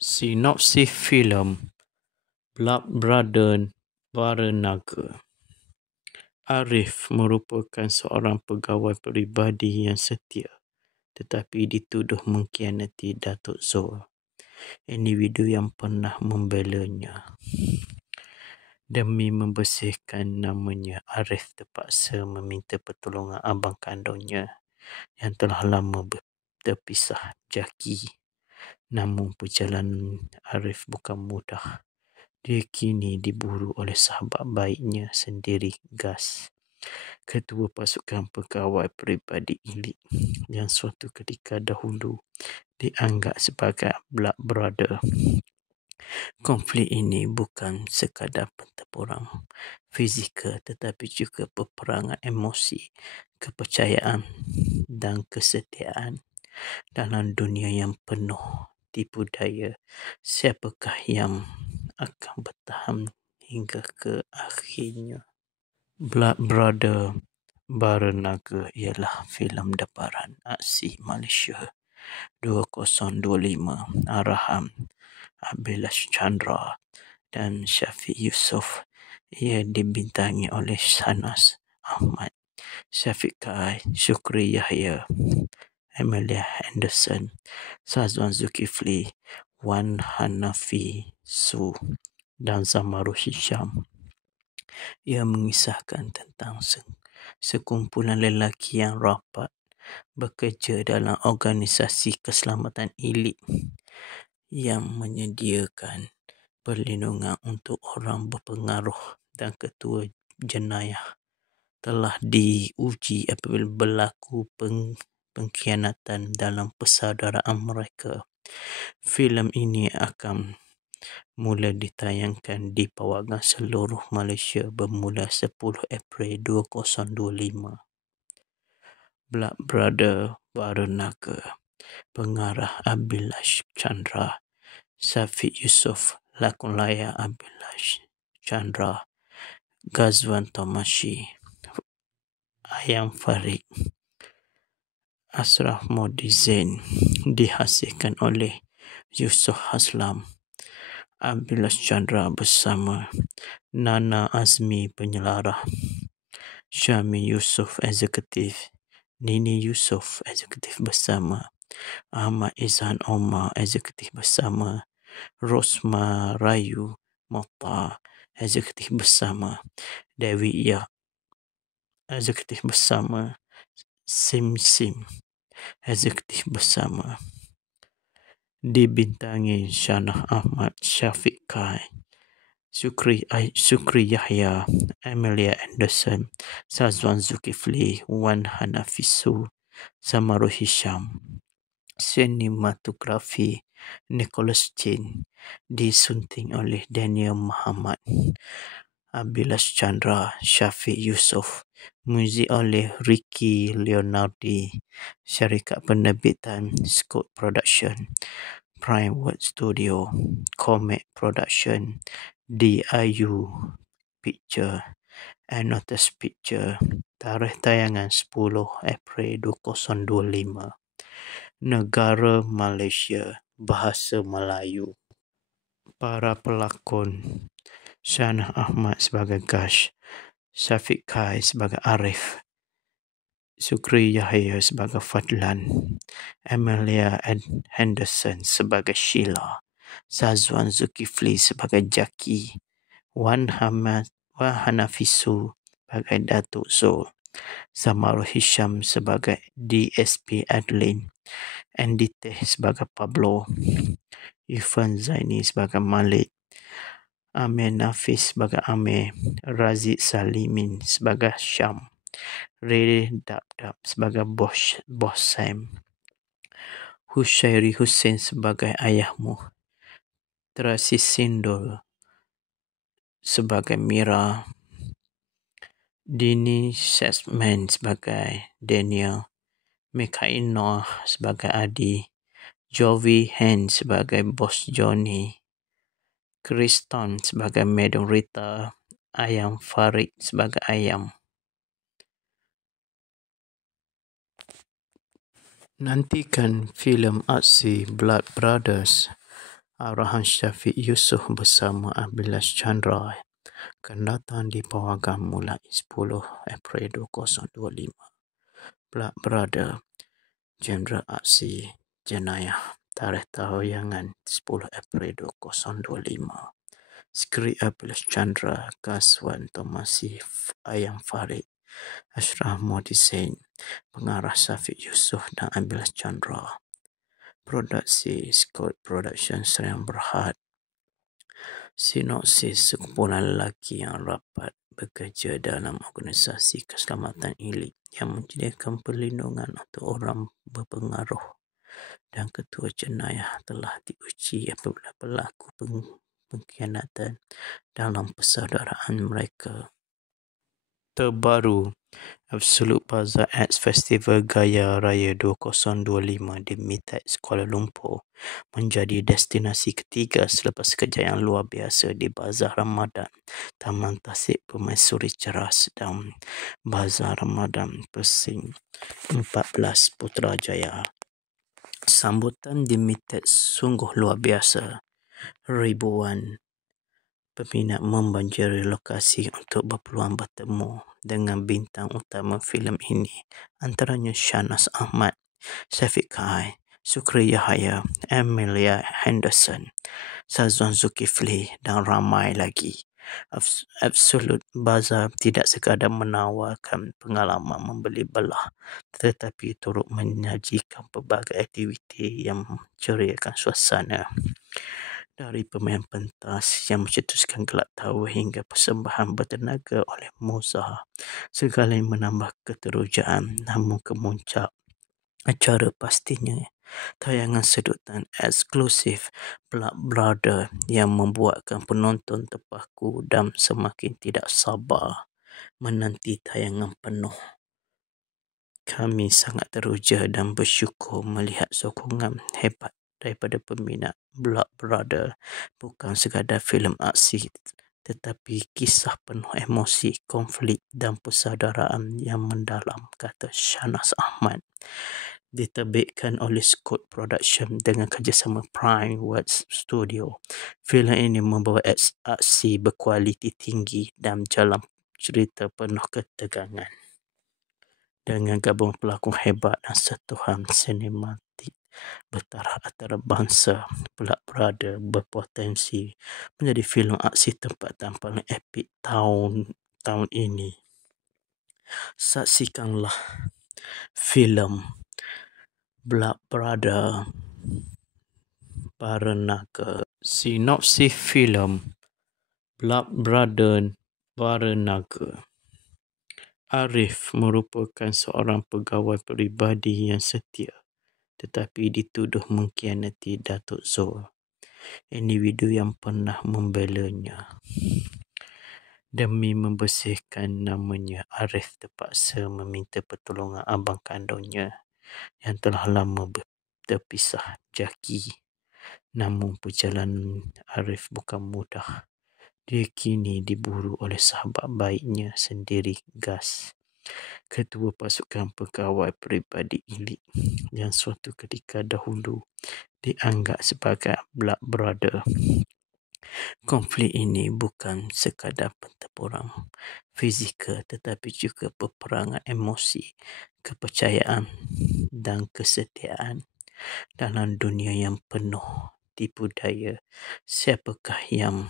Sinopsis filem Blood Brother Waranaga. Arif merupakan seorang pegawai peribadi yang setia tetapi dituduh mengkhianati Datuk Zul, individu yang pernah membelanya. Demi membersihkan namanya, Arif terpaksa meminta pertolongan abang kandungnya yang telah lama terpisah, Jaki. Namun perjalanan Arif bukan mudah. Dia kini diburu oleh sahabat baiknya sendiri, Gas, ketua pasukan pegawai peribadi elit yang suatu ketika dahulu dianggap sebagai blood brother. Konflik ini bukan sekadar pertempuran fizikal tetapi juga peperangan emosi, kepercayaan dan kesetiaan. Dalam dunia yang penuh tipu daya, siapakah yang akan bertahan hingga ke akhirnya? Blood Brother Waranaga ialah filem daptaran aksi Malaysia 2025 arahan Abhilash Chandra dan Syafiq Yusof. Ia dibintangi oleh Shahnaz Ahmad, Syafiq Kai, Syukri Yahya, Amelia Anderson, Sazwan Zulkifli, Wan Hanafi Su dan Zamaru Hisham. Ia mengisahkan tentang sekumpulan lelaki yang rapat bekerja dalam organisasi keselamatan elit yang menyediakan perlindungan untuk orang berpengaruh dan ketua jenayah. Telah diuji apabila berlaku pengkhianatan dalam persaudaraan mereka. Filem ini akan mula ditayangkan di pawagan seluruh Malaysia bermula 10 April 2025. Blood Brother Waranaga. Pengarah Abhilash Chandra, Syafiq Yusof, lakon layar Abhilash Chandra, Ghazwan Tomashi, Ayam Farid, Ashraf Modi Zain. Dihasilkan oleh Yusof Haslam, Abhilash Chandra bersama Nana Azmi penyelarah, Syami Yusof eksekutif, Nini Yusof eksekutif bersama Ahmad Izhan Omar eksekutif bersama Rosma Rayu Mokhtar eksekutif bersama Dewi Yah eksekutif bersama Sim eksekutif bersama. Dibintangi Shahnaz Ahmad, Syafiq Kai, Syukri Yahya, Amelia Anderson, Sazwan Zulkifli, Wan Hanafisu, Zamaru Hisham. Sinematografi Nicholas Chin. Disunting oleh Daniel Muhammad, Abhilash Chandra, Syafiq Yusof. Muzik oleh Ricky Leonardi. Syarikat penerbitan Scott Production, Prime World Studio, Comet Production, DIU Picture, Anotus Picture. Tarikh tayangan 10 April 2025. Negara Malaysia, bahasa Melayu. Para pelakon: Shahnaz Ahmad sebagai Gash, Syafiq Kai sebagai Arif, Syukri Yahya sebagai Fadlan, Amelia Henderson sebagai Sheila, Sazwan Zulkifli sebagai Jaki, Wan Hanafisu sebagai Datuk Zul, Zamaru Hisham sebagai DSP Adeline, Andy Teh sebagai Pablo, Irfan Zaini sebagai Malik, Amir Nafis sebagai Amir, Razid Salimin sebagai Syam, Ray Dab sebagai Bos Sam, Hushairi Hussein sebagai Ayahmu, Terasi Sindul sebagai Mira, Dini Sesman sebagai Daniel, Mikail Noah sebagai Adi, Jovi Hand sebagai Bos Johnny, Kriston sebagai Madam Rita, Ayam Farid sebagai Ayam. Nantikan filem aksi Blood Brothers Arahan Syafiq Yusof bersama Abilas Chandra akan datang di Pawagam mulai 10 April 2025. Black Brother Jenderal Aksi Jenayah Tarikh Tayangan 10 April 2025. Skrip Abilas Chandra, Kaswan Tomasif, Ayam Farid, Ashraf Mohsin, Pengarah Syafiq Yusof dan Abilas Chandra. Produksi Scott Production Serian Berhad. Sinopsis: sekumpulan lelaki yang rapat bekerja dalam organisasi keselamatan elit yang menyediakan perlindungan untuk orang berpengaruh dan ketua jenayah telah diuji apabila berlaku pengkhianatan dalam persaudaraan mereka. Terbaru, Absolute Bazaar Arts Festival Gaya Raya 2025 di Mitex Kuala Lumpur menjadi destinasi ketiga selepas kerja yang luar biasa di Bazar Ramadan Taman Tasik Permaisuri Ceras dan Bazar Ramadan Persing 14 Putrajaya. Sambutan di Mitex sungguh luar biasa. Ribuan peminat membanjiri lokasi untuk berpeluang bertemu dengan bintang utama filem ini, antaranya Shahnaz Ahmad, Syafiq Kyle, Sukri Yahya, Amelia Henderson, Sazwan Zulkifli dan ramai lagi. Absolute Bazaar tidak sekadar menawarkan pengalaman membeli belah, tetapi turut menyajikan pelbagai aktiviti yang menceriakan suasana. Dari permainan pentas yang mencetuskan gelak tawa hingga persembahan bertenaga oleh Mozart, segalanya menambah keterujaan. Namun kemuncak acara pastinya tayangan sedutan eksklusif Black Brother yang membuatkan penonton terpaku dan semakin tidak sabar menanti tayangan penuh. Kami sangat teruja dan bersyukur melihat sokongan hebat daripada peminat. Black Brother bukan sekadar filem aksi, tetapi kisah penuh emosi, konflik dan persaudaraan yang mendalam, kata Shahnaz Ahmad. Diterbitkan oleh Scott Production dengan kerjasama Prime Works Studio. Filem ini membawa aksi berkualiti tinggi dan jalan cerita penuh ketegangan. Dengan gabungan pelakon hebat dan sentuhan sinematik bertaraf antarabangsa, Black Brother berpotensi menjadi filem aksi tempatan paling epik tahun ini. Saksikanlah filem Black Brother Baranaga. Sinopsis filem Black Brother Baranaga. Arif merupakan seorang pegawai peribadi yang setia tetapi dituduh mengkhianati Datuk Zul, individu yang pernah membelanya. Demi membersihkan namanya, Arif terpaksa meminta pertolongan abang kandungnya yang telah lama terpisah, Jaki. Namun perjalanan Arif bukan mudah. Dia kini diburu oleh sahabat baiknya sendiri, Gas, ketua pasukan pegawai peribadi elit yang suatu ketika dahulu dianggap sebagai Black Brother. Konflik ini bukan sekadar pertempuran fizikal tetapi juga peperangan emosi, kepercayaan dan kesetiaan. Dalam dunia yang penuh tipu daya, siapakah yang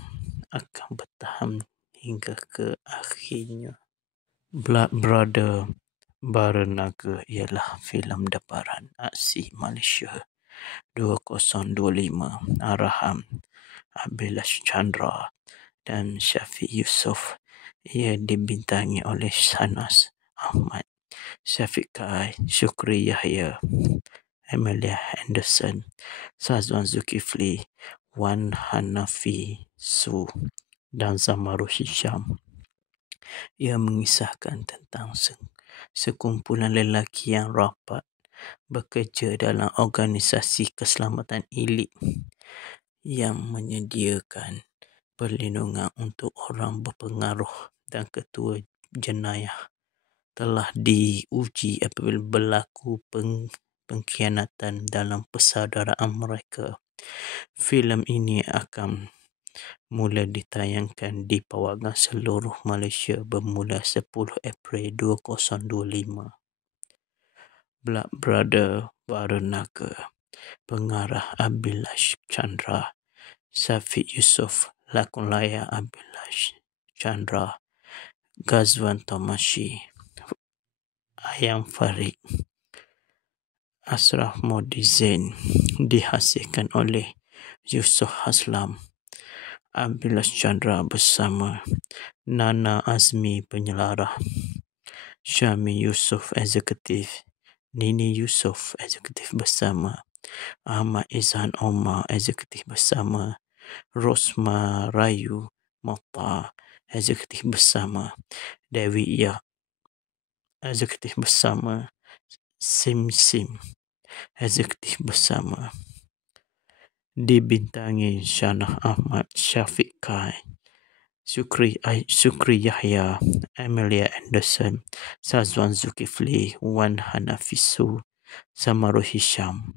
akan bertahan hingga ke akhirnya? Black Brother Baranaga ialah filem daptaran aksi Malaysia 2025, arahan Abilas Chandra dan Syafiq Yusof. Ia dibintangi oleh Shahnaz Ahmad, Syafiq Kyle, Sukri Yahya, Amelia Henderson, Sazwan Zulkifli, Wan Hanafi Su dan Zamarul Hisham. Ia mengisahkan tentang sekumpulan lelaki yang rapat bekerja dalam organisasi keselamatan elit yang menyediakan perlindungan untuk orang berpengaruh dan ketua jenayah telah diuji apabila berlaku pengkhianatan dalam persaudaraan mereka. Filem ini akan mula ditayangkan di Pawagam seluruh Malaysia bermula 10 April 2025. Black Brother Barunaga, pengarah Abhilash Chandra, Syafiq Yusof, lakon layar Abhilash Chandra, Ghazwan Tomashi, Ayam Farid, Ashraf Modi Zain, dihasilkan oleh Yusof Haslam, Abhilash Chandra bersama Nana Azmi penyelarah, Syami Yusof eksekutif, Nini Yusof eksekutif bersama, Ahmad Izhan Omar eksekutif bersama, Rosma Rayu Mokhtar eksekutif bersama, Dewi Yak eksekutif bersama, Sim eksekutif bersama. Dibintangi Syanah Ahmad, Syafiq Kai, Sukri Yahya, Amelia Anderson, Sazwan Zulkifli, Wan Hanafisu, Samaru Hisham.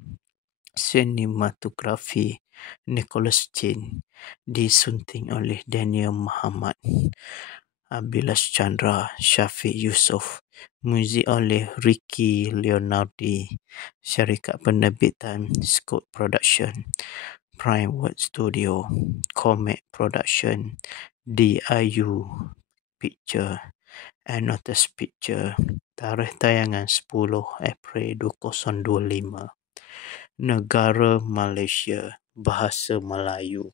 Sinematografi Nicholas Chin, disunting oleh Daniel Muhammad, Abhilash Chandra, Syafiq Yusof. Muzik oleh Ricky Leonardi. Syarikat penerbitan Scott Production, Pinewood Studio, Comet Production, DIU Picture, Anotus Picture. Tarikh tayangan 10 April 2025. Negara Malaysia, bahasa Melayu.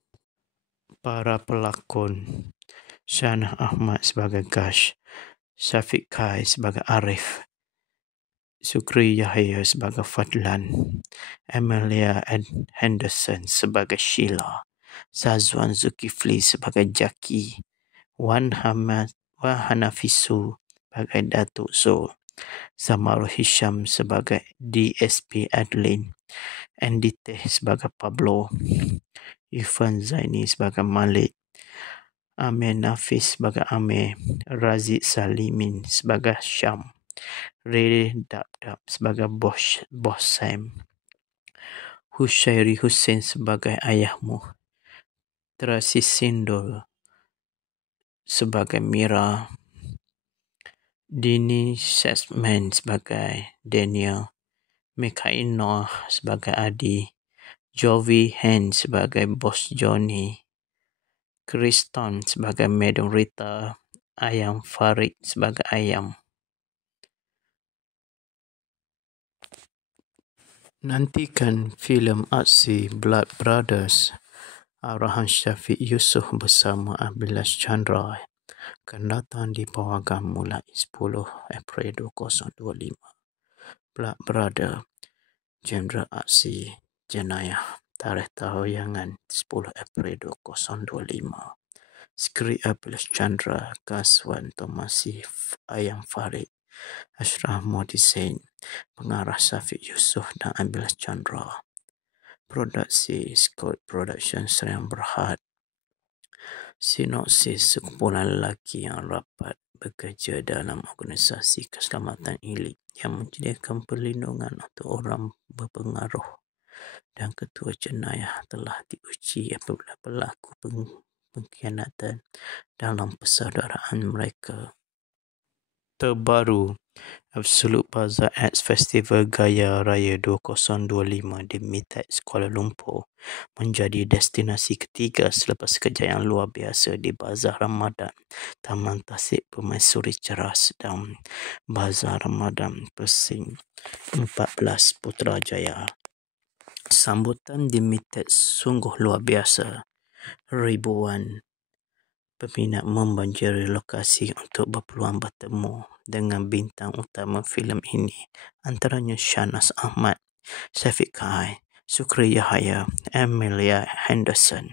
Para pelakon: Syanah Ahmad sebagai Gash, Syafiq Kai sebagai Arif, Sukri Yahya sebagai Fadlan, Amelia Henderson sebagai Sheila, Sazwan Zulkifli sebagai Jaki, Wan Hanafisu sebagai Datuk Zul, Samaru Hisham sebagai DSP Adeline, Andy Teh sebagai Pablo, Irfan Zaini sebagai Malik, Amir Nafis sebagai Amir, Raziq Salimin sebagai Syam, Ray Dab sebagai Bos Sam, Hushairi Hussein sebagai Ayahmu, Terasi Sindul sebagai Mira, Dini Sesman sebagai Daniel, Mikail Noah sebagai Adi, Jovi Hen sebagai Bos Johnny, Kriston sebagai Madam Rita, Ayam Farid sebagai Ayam. Nantikan filem aksi Blood Brothers arahan Syafiq Yusof bersama Abhilash Chandra akan datang di Pawagam mulai 10 April 2025. Blood Brother, genre aksi jenayah. Tarikh tayangan 10 April 2025. Skrip Abhilash Chandra, Ghazwan Tomashi, Ayam Farid, Ashraf Modi Zain, pengarah Syafiq Yusof dan Abhilash Chandra. Produksi Scott Production Serian Berhad. Sinopsis: sekumpulan lelaki yang rapat bekerja dalam organisasi keselamatan elit yang menyediakan perlindungan untuk orang berpengaruh, dan ketua jenayah telah diuji apabila berlaku pengkhianatan dalam persaudaraan mereka. Terbaru, Absolute Bazaar Arts Festival Gaya Raya 2025 di Mitex Kuala Lumpur menjadi destinasi ketiga selepas kejayaan luar biasa di Bazar Ramadan Taman Tasik Permaisuri Ceras dan Bazar Ramadan Persing 14 Putrajaya. Sambutan di Mitex sungguh luar biasa. Ribuan peminat membanjiri lokasi untuk berpeluang bertemu dengan bintang utama filem ini, antaranya Syanah Ahmad, Syafiq Kai, Sukri Yahya, Amelia Henderson,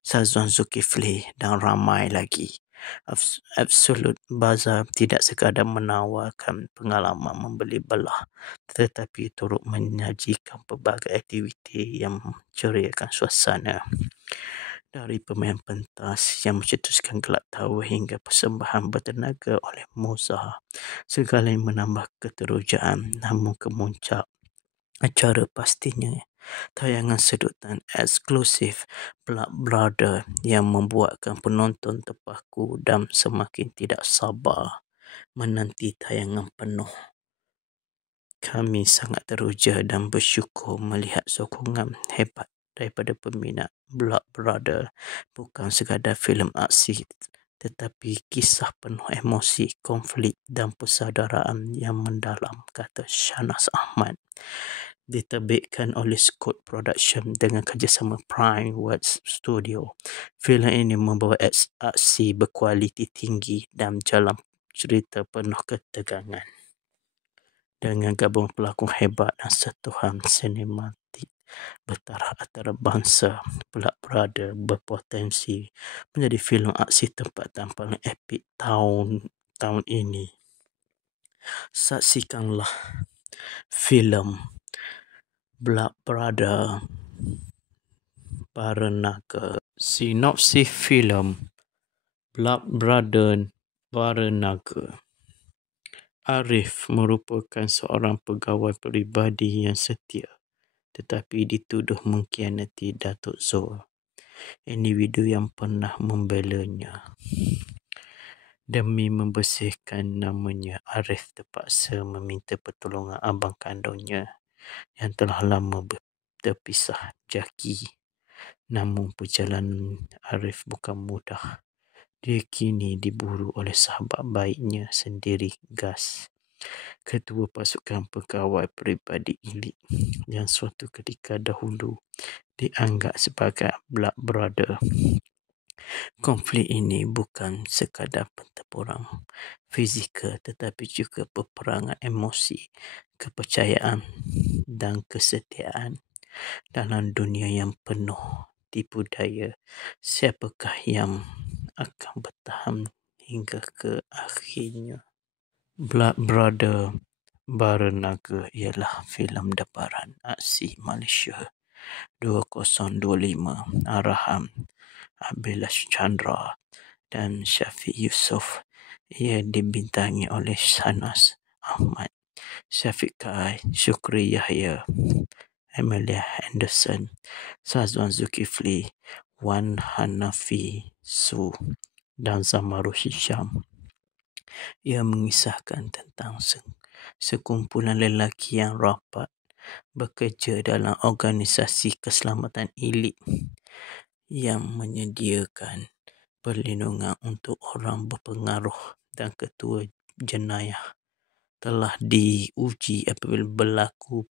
Sazwan Zulkifli dan ramai lagi. Absolute Bazaar tidak sekadar menawarkan pengalaman membeli belah, tetapi turut menyajikan pelbagai aktiviti yang menceriakan suasana. Dari pemain pentas yang mencetuskan gelak tawa hingga persembahan bertenaga oleh Mozart, segalanya menambah keterujaan. Namun kemuncak acara pastinya tayangan sedutan eksklusif Blood Brother yang membuatkan penonton terpaku dan semakin tidak sabar menanti tayangan penuh. Kami sangat teruja dan bersyukur melihat sokongan hebat daripada peminat Blood Brother. Bukan sekadar filem aksi, tetapi kisah penuh emosi, konflik dan persaudaraan yang mendalam, kata Shahnaz Ahmad. Diterbitkan oleh Scott Production dengan kerjasama Prime Words Studio. Filem ini membawa aksi berkualiti tinggi dan jalan cerita penuh ketegangan. Dengan gabungan pelakon hebat dan sentuhan sinematik bertaraf antarabangsa, Blood Brother berpotensi menjadi filem aksi tempatan paling epik tahun ini. Saksikanlah filem Blood Brother Barenaga. Sinopsis filem Blood Brother Barenaga. Arif merupakan seorang pegawai peribadi yang setia tetapi dituduh mengkhianati Datuk Zul, individu yang pernah membelanya. Demi membersihkan namanya, Arif terpaksa meminta pertolongan abang kandungnya yang telah lama terpisah, Jaki. Namun perjalanan Arif bukan mudah. Dia kini diburu oleh sahabat baiknya sendiri, Gas, ketua pasukan pegawai peribadi elit yang suatu ketika dahulu dianggap sebagai Blood Brother. Konflik ini bukan sekadar pertempuran fizikal tetapi juga peperangan emosi, kepercayaan dan kesetiaan. Dalam dunia yang penuh tipu daya, siapakah yang akan bertahan hingga ke akhirnya? Blood Brother Barenaga ialah filem daptaran aksi Malaysia 2025, arahan Abhilash Chandra dan Syafiq Yusof. Ia dibintangi oleh Shahnaz Ahmad, Syafiq Kai, Syukri Yahya, Amelia Anderson, Sazwan Zulkifli, Wan Hanafi Su dan Zamaru Hisham. Ia mengisahkan tentang sekumpulan lelaki yang rapat bekerja dalam organisasi keselamatan elit yang menyediakan perlindungan untuk orang berpengaruh, dan ketua jenayah telah diuji apabila berlaku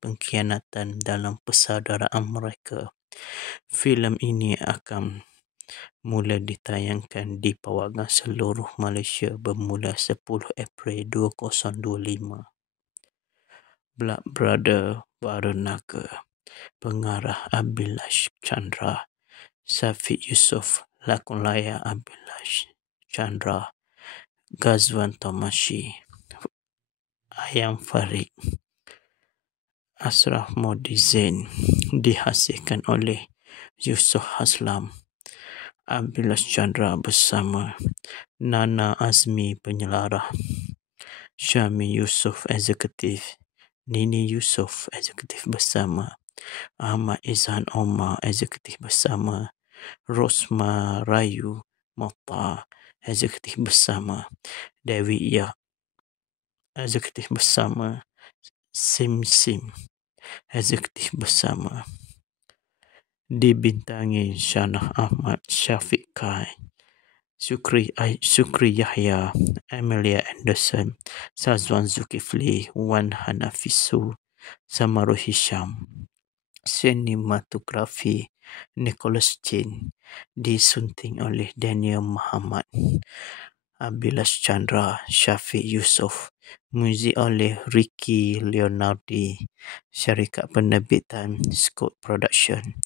pengkhianatan dalam persaudaraan mereka. Filem ini akan mula ditayangkan di pawagan seluruh Malaysia bermula 10 April 2025. Blood Brother Barenaga. Pengarah Abhilash Chandra, Syafiq Yusof, lakon layar Abhilash Chandra, Ghazwan Tomashi, Ayam Farid, Ashraf Modi Zain. Dihasilkan oleh Yusof Haslam, Abhilash Chandra bersama Nana Azmi penyelarah, Syami Yusof eksekutif, Nini Yusof eksekutif bersama, Ahmad Izhan Omar eksekutif bersama, Rosma Rayu Mokhtar eksekutif bersama, Dewi Yak eksekutif bersama, Sim eksekutif bersama. Dibintangi Shahnaz Ahmad, Syafiq Kai, Syukri Yahya, Amelia Anderson, Sazwan Zulkifli, Wan Hanafisu, Zamaru Hisham. Sinematografi Nicholas Chin. Disunting oleh Daniel Muhammad, Abhilash Chandra, Syafiq Yusof. Muzik oleh Ricky Leonardi. Syarikat penerbitan Scott Production,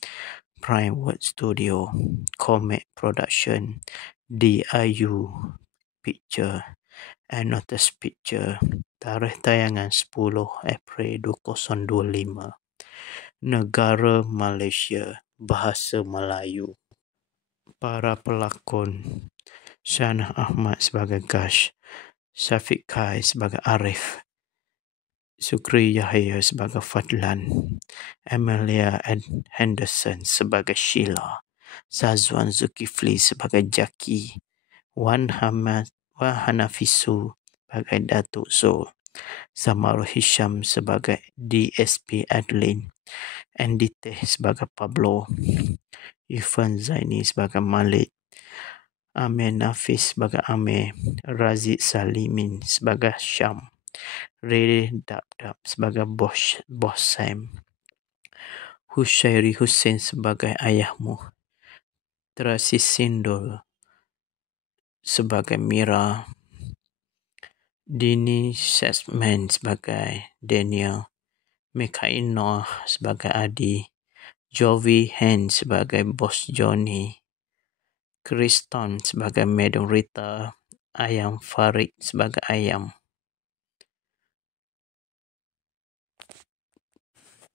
Prime Words Studio, Comet Production, DIU Picture, Anotus Picture. Tarikh tayangan 10 April 2025. Negara Malaysia, bahasa Melayu. Para pelakon: Shahnaz Ahmad sebagai Gash, Syafiq Kai sebagai Arif, Sukri Yahya sebagai Fadlan, Amelia Henderson sebagai Sheila, Sazwan Zulkifli sebagai Jaki, Wan Hanafisu sebagai Datuk Zul, Zamarul Hisham sebagai DSP Adeline, Andy Teh sebagai Pablo, Irfan Zaini sebagai Malik, Amir Nafis sebagai Amir, Razid Salimin sebagai Syam, Ray Dab sebagai Bos Sam, Hushairi Hussein sebagai ayahmu, Tracy Sindol sebagai Mira, Dini Sesman sebagai Daniel, Mikail Noah sebagai Adi, Jovi Hen sebagai Bos Johnny, Kriston sebagai Madam Rita, Ayam Farid sebagai Ayam.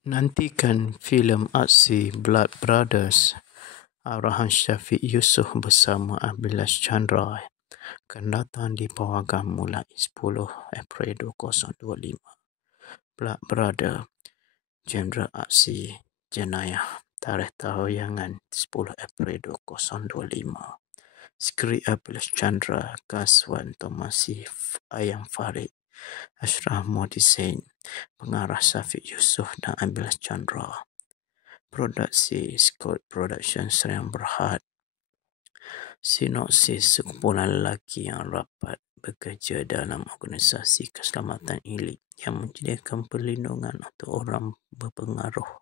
Nantikan filem aksi Blood Brothers arahan Syafiq Yusof bersama Abhilash Chandra akan datang di Pawagam mulai 10 April 2025. Blood Brother, genre aksi jenayah, tarikh tayangan 10 April 2025. Skrip Abhilash Chandra, Kaswan Tomasif, Ayam Farid, Ashraf Modisin, pengarah Syafiq Yusof dan Abhilash Chandra. Produksi Scott Production Serian Berhad. Sinopsis: sekumpulan lelaki yang rapat bekerja dalam organisasi keselamatan elit yang menyediakan perlindungan untuk orang berpengaruh,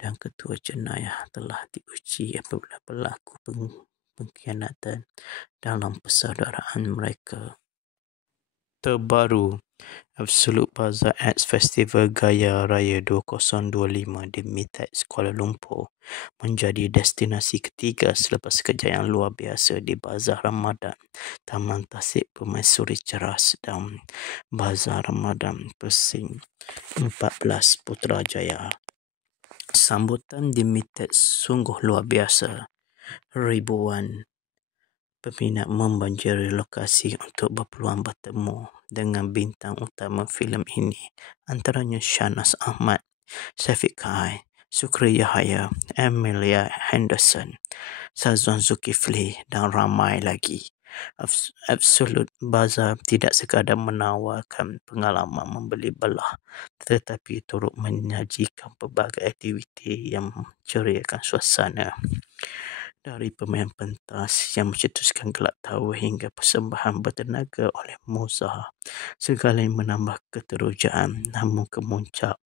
dan ketua jenayah telah diuji apabila berlaku pengkhianatan dalam persaudaraan mereka. Terbaru, Absolute Bazaar Arts Festival Gaya Raya 2025 di Mitex Kuala Lumpur menjadi destinasi ketiga selepas kejayaan luar biasa di Bazar Ramadan Taman Tasik Permaisuri Ceras dan Bazar Ramadan Persing 14 Putrajaya. Sambutan di Mitex sungguh luar biasa. Ribuan peminat membanjiri lokasi untuk berpeluang bertemu dengan bintang utama filem ini, antaranya Shahnaz Ahmad, Syafiq Kai, Sukri Yahya, Amelia Henderson, Sazwan Zulkifli dan ramai lagi. Absolute Bazaar tidak sekadar menawarkan pengalaman membeli belah, tetapi turut menyajikan pelbagai aktiviti yang menceriakan suasana. Dari pemain pentas yang mencetuskan gelak tawa hingga persembahan bertenaga oleh Mozart, segala yang menambah keterujaan. Namun kemuncak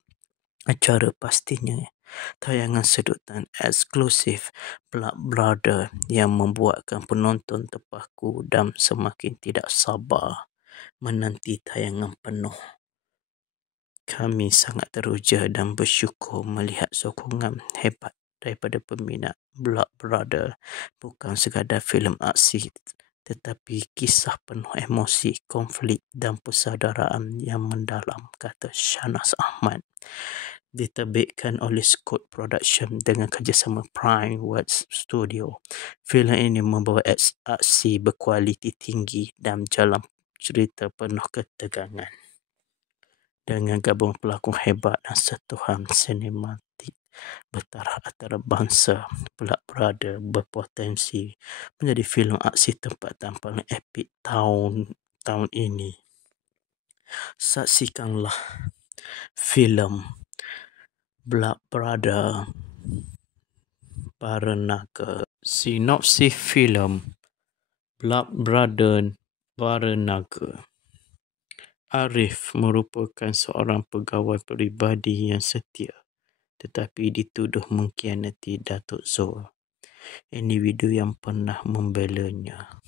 acara pastinya tayangan sedutan eksklusif Blood Brother yang membuatkan penonton terpaku dan semakin tidak sabar menanti tayangan penuh. Kami sangat teruja dan bersyukur melihat sokongan hebat daripada peminat Blood Brother. Bukan sekadar filem aksi, tetapi kisah penuh emosi, konflik dan persaudaraan yang mendalam, kata Shahnaz Ahmad. Diterbitkan oleh Scott Production dengan kerjasama Prime Works Studio. Filem ini membawa aksi berkualiti tinggi dan jalan cerita penuh ketegangan. Dengan gabungan pelakon hebat dan sentuhan sinematik bertaraf antarabangsa, Blood Brother berpotensi menjadi filem aksi tempatan paling epik tahun ini. Saksikanlah filem Blood Brother Baranaga. Sinopsis filem Blood Brother Baranaga. Arif merupakan seorang pegawai peribadi yang setia, tetapi dituduh mengkhianati Datuk Zul, individu yang pernah membelanya.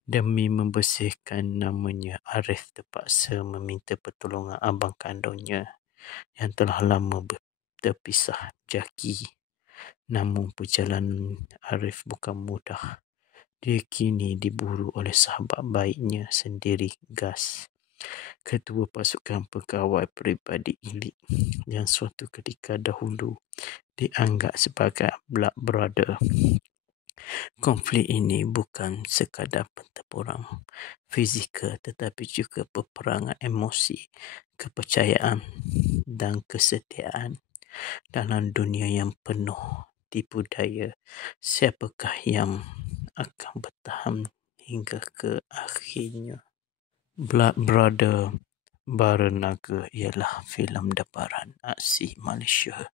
Demi membersihkan namanya, Arif terpaksa meminta pertolongan abang kandungnya yang telah lama terpisah, Jaki. Namun perjalanan Arif bukan mudah. Dia kini diburu oleh sahabat baiknya sendiri, Gas, ketua pasukan pegawai peribadi elit yang suatu ketika dahulu dianggap sebagai Blood Brother. Konflik ini bukan sekadar pertempuran fizikal tetapi juga peperangan emosi, kepercayaan dan kesetiaan dalam dunia yang penuh tipu daya. Siapakah yang akan bertahan hingga ke akhirnya? Blood Brother Baranegra ialah filem daptaran aksi Malaysia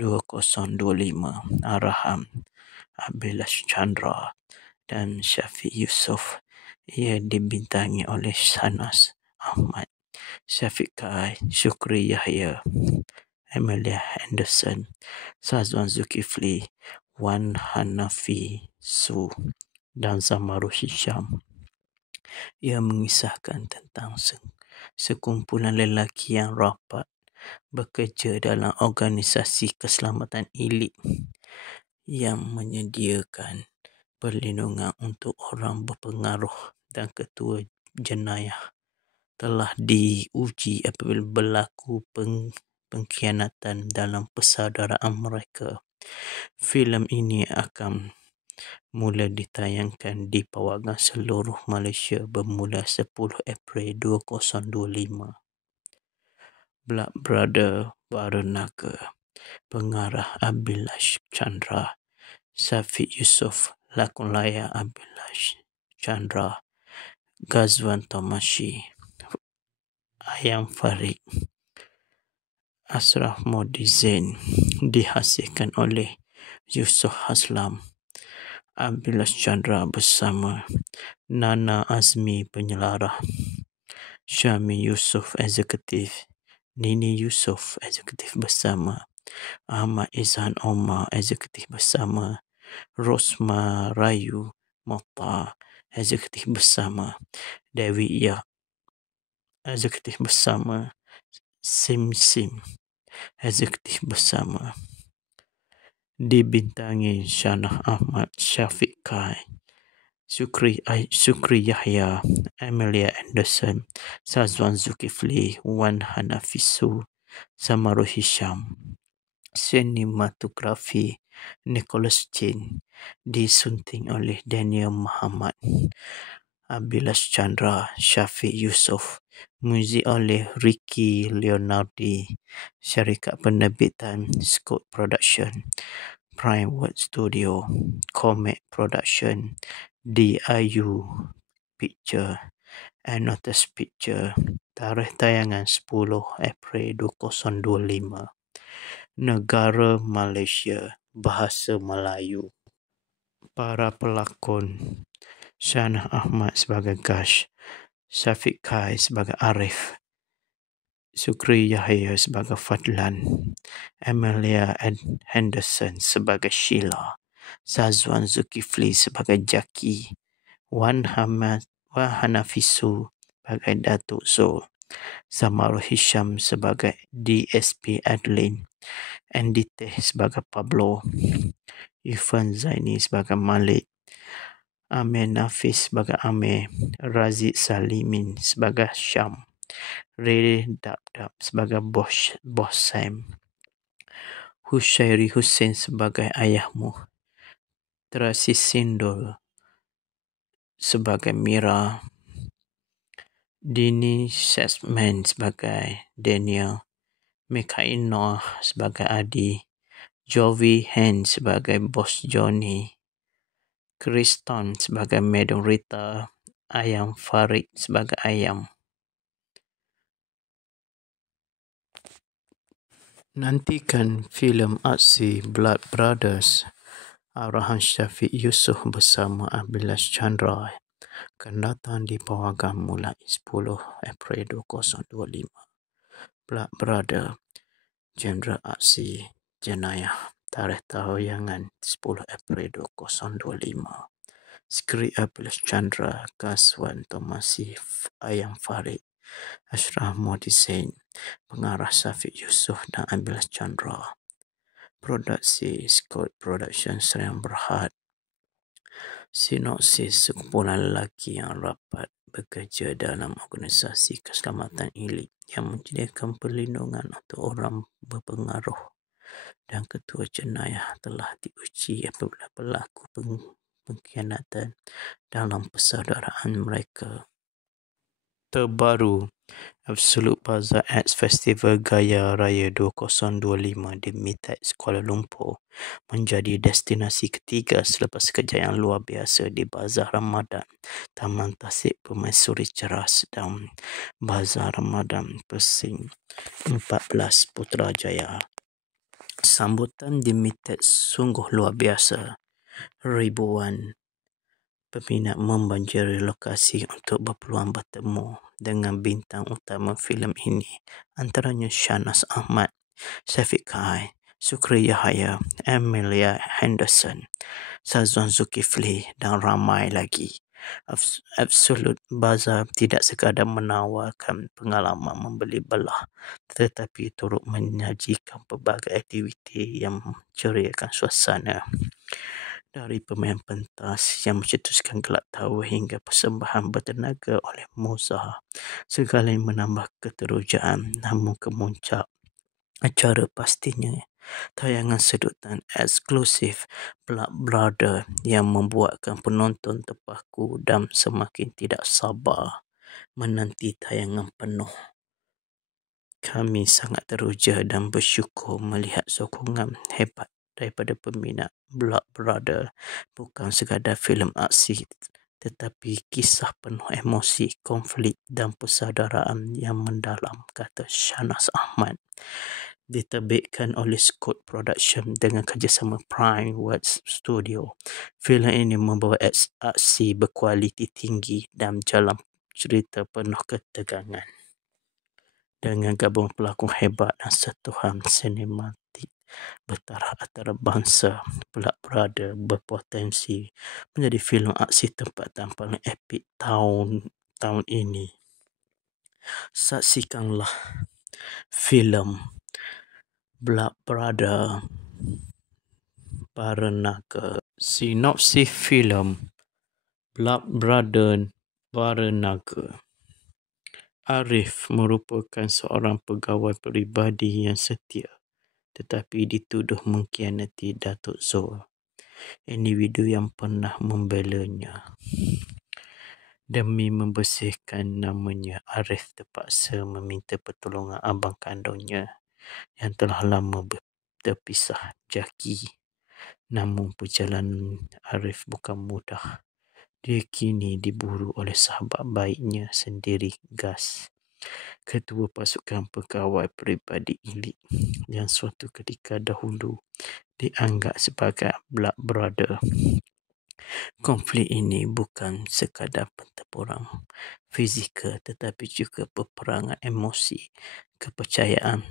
2025 arahan Abhilash Chandra dan Syafiq Yusof. Ia dibintangi oleh Shahnaz Ahmad, Syafiq Kai, Syukri Yahya, Amelia Anderson, Sazwan Zulkifli, Wan Hanafi Su dan Zamaru Hisham. Ia mengisahkan tentang sekumpulan lelaki yang rapat bekerja dalam organisasi keselamatan elit yang menyediakan perlindungan untuk orang berpengaruh, dan ketua jenayah telah diuji apabila berlaku pengkhianatan dalam persaudaraan mereka. Filem ini akan mula ditayangkan di Pawagam seluruh Malaysia bermula 10 April 2025. Blood Brother Baranegra, pengarah Abhilash Chandra, Syafiq Yusof, lakon layar Abhilash Chandra, Ghazwan Tomashi, Ayam Farid, Ashraf Modi Zain, dihasilkan oleh Yusof Haslam, Abhilash Chandra bersama Nana Azmi penyelarah, Syami Yusof eksekutif, Nini Yusof eksekutif bersama Ahmad Izhan Omar eksekutif bersama Rosma Rayu Mokhtar eksekutif bersama Dewi Yah eksekutif bersama Sim eksekutif bersama. Dibintangi Shahnaz Ahmad, Syafiq Kai, Syukri Yahya, Amelia Anderson, Sazwan Zulkifli, Wan Hanafisu, Zamaru Hisham. Sinematografi Nicholas Chin, disunting oleh Daniel Muhammad, Abhilash Chandra, Syafiq Yusof. Muzik oleh Ricky Leonardi. Syarikat penerbitan Scott Production, Prime World Studio, Comet Production, DIU Picture, Anotus Picture. Tarikh tayangan 10 April 2025. Negara Malaysia, bahasa Melayu. Para pelakon: Shahnaz Ahmad sebagai Gash, Syafiq Kai sebagai Arif, Syukri Yahya sebagai Fadlan, Amelia Henderson sebagai Sheila, Sazwan Zulkifli sebagai Jackie, Wan Hanafisu sebagai Datuk Zul, Zamaru Hisham sebagai DSP Adeline, Andy Teh sebagai Pablo, Irfan Zaini sebagai Malik, Amir Nafis sebagai Amir, Razid Salimin sebagai Syam, Ray Dab sebagai Bos Sam, Hushairi Hussein sebagai Ayahmu, Tracy Sindol sebagai Mira, Dini Sesman sebagai Daniel, Mikhail Noah sebagai Adi, Jovi Hand sebagai Bos Johnny, Kriston sebagai Madam Rita, Ayam Farid sebagai Ayam. Nantikan filem aksi Blood Brothers arahan Syafiq Yusof bersama Abhilash Chandra akan datang di Pawagam mulai 10 April 2025. Blood Brother, genre aksi jenayah. Tarikh tayangan 10 April 2025. Skrip Abhilash Chandra, Ghazwan Tomashi, Ayam Farid, Ashraf Modi Zain, pengarah Syafiq Yusof dan Abhilash Chandra. Produksi Scott Production Sdn Bhd. Sinopsis: sekumpulan lelaki yang rapat bekerja dalam organisasi keselamatan elit yang menyediakan perlindungan untuk orang berpengaruh, dan ketua jenayah telah diuji apabila berlaku pengkhianatan dalam persaudaraan mereka. Terbaru Absolute Bazaar Arts Festival Gaya Raya 2025 di Mitex Kuala Lumpur menjadi destinasi ketiga selepas kejayaan luar biasa di Bazar Ramadan Taman Tasik Permaisuri Ceras dan Bazar Ramadan Persing 14 Putrajaya. Sambutan di Mitex sungguh luar biasa. Ribuan peminat membanjiri lokasi untuk berpeluang bertemu dengan bintang utama filem ini, antaranya Shahnaz Ahmad, Syafiq Kyle, Sukri Yahaya, Amelia Henderson, Sazwan Zulkifli dan ramai lagi. Absolute Bazaar tidak sekadar menawarkan pengalaman membeli belah, tetapi turut menyajikan pelbagai aktiviti yang menceriakan suasana. Dari pemain pentas yang mencetuskan gelak tawa hingga persembahan bertenaga oleh Mozart, segalanya menambah keterujaan. Namun kemuncak acara pastinya tayangan sedutan eksklusif Blood Brother yang membuatkan penonton terpaku dan semakin tidak sabar menanti tayangan penuh. Kami sangat teruja dan bersyukur melihat sokongan hebat daripada peminat Blood Brother. Bukan sekadar filem aksi, tetapi kisah penuh emosi, konflik dan persaudaraan yang mendalam, kata Shahnaz Ahmad. Diterbitkan oleh Scott Production dengan kerjasama Prime Works Studio. Filem ini membawa aksi berkualiti tinggi dan jalan cerita penuh ketegangan. Dengan gabungan pelakon hebat dan sentuhan sinematik bertaraf antarabangsa, Blood Brother berpotensi menjadi filem aksi tempatan paling epik tahun ini. Saksikanlah filem Blood Brother Baranaga. Sinopsis filem Blood Brother Baranaga. Arif merupakan seorang pegawai peribadi yang setia tetapi dituduh mengkhianati Datuk Zul, individu yang pernah membelanya. Demi membersihkan namanya, Arif terpaksa meminta pertolongan abang kandungnya yang telah lama terpisah, Jaki. Namun perjalanan Arif bukan mudah. Dia kini diburu oleh sahabat baiknya sendiri, Gas, ketua pasukan pegawai peribadi elit yang suatu ketika dahulu dianggap sebagai Blood Brother. Konflik ini bukan sekadar pertempuran fizikal tetapi juga peperangan emosi, kepercayaan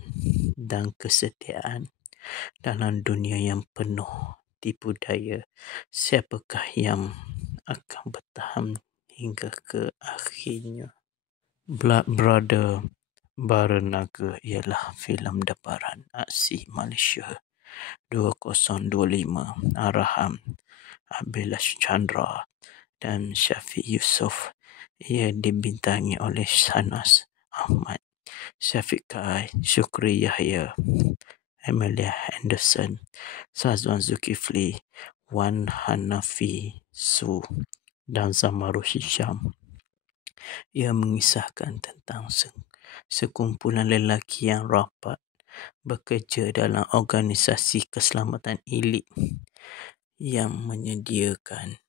dan kesetiaan. Dalam dunia yang penuh tipu daya, siapakah yang akan bertahan hingga ke akhirnya? Blood Brother Baranaga ialah filem daptaran aksi Malaysia 2025, arahan Abhilash Chandra dan Syafiq Yusof. Ia dibintangi oleh Shahnaz Ahmad, Syafiq Kyle, Sukri Yahaya, Amelia Henderson, Sazwan Zulkifli, Wan Hanafi Su dan Zamarul Hisham. Ia mengisahkan tentang sekumpulan lelaki yang rapat bekerja dalam organisasi keselamatan elit yang menyediakan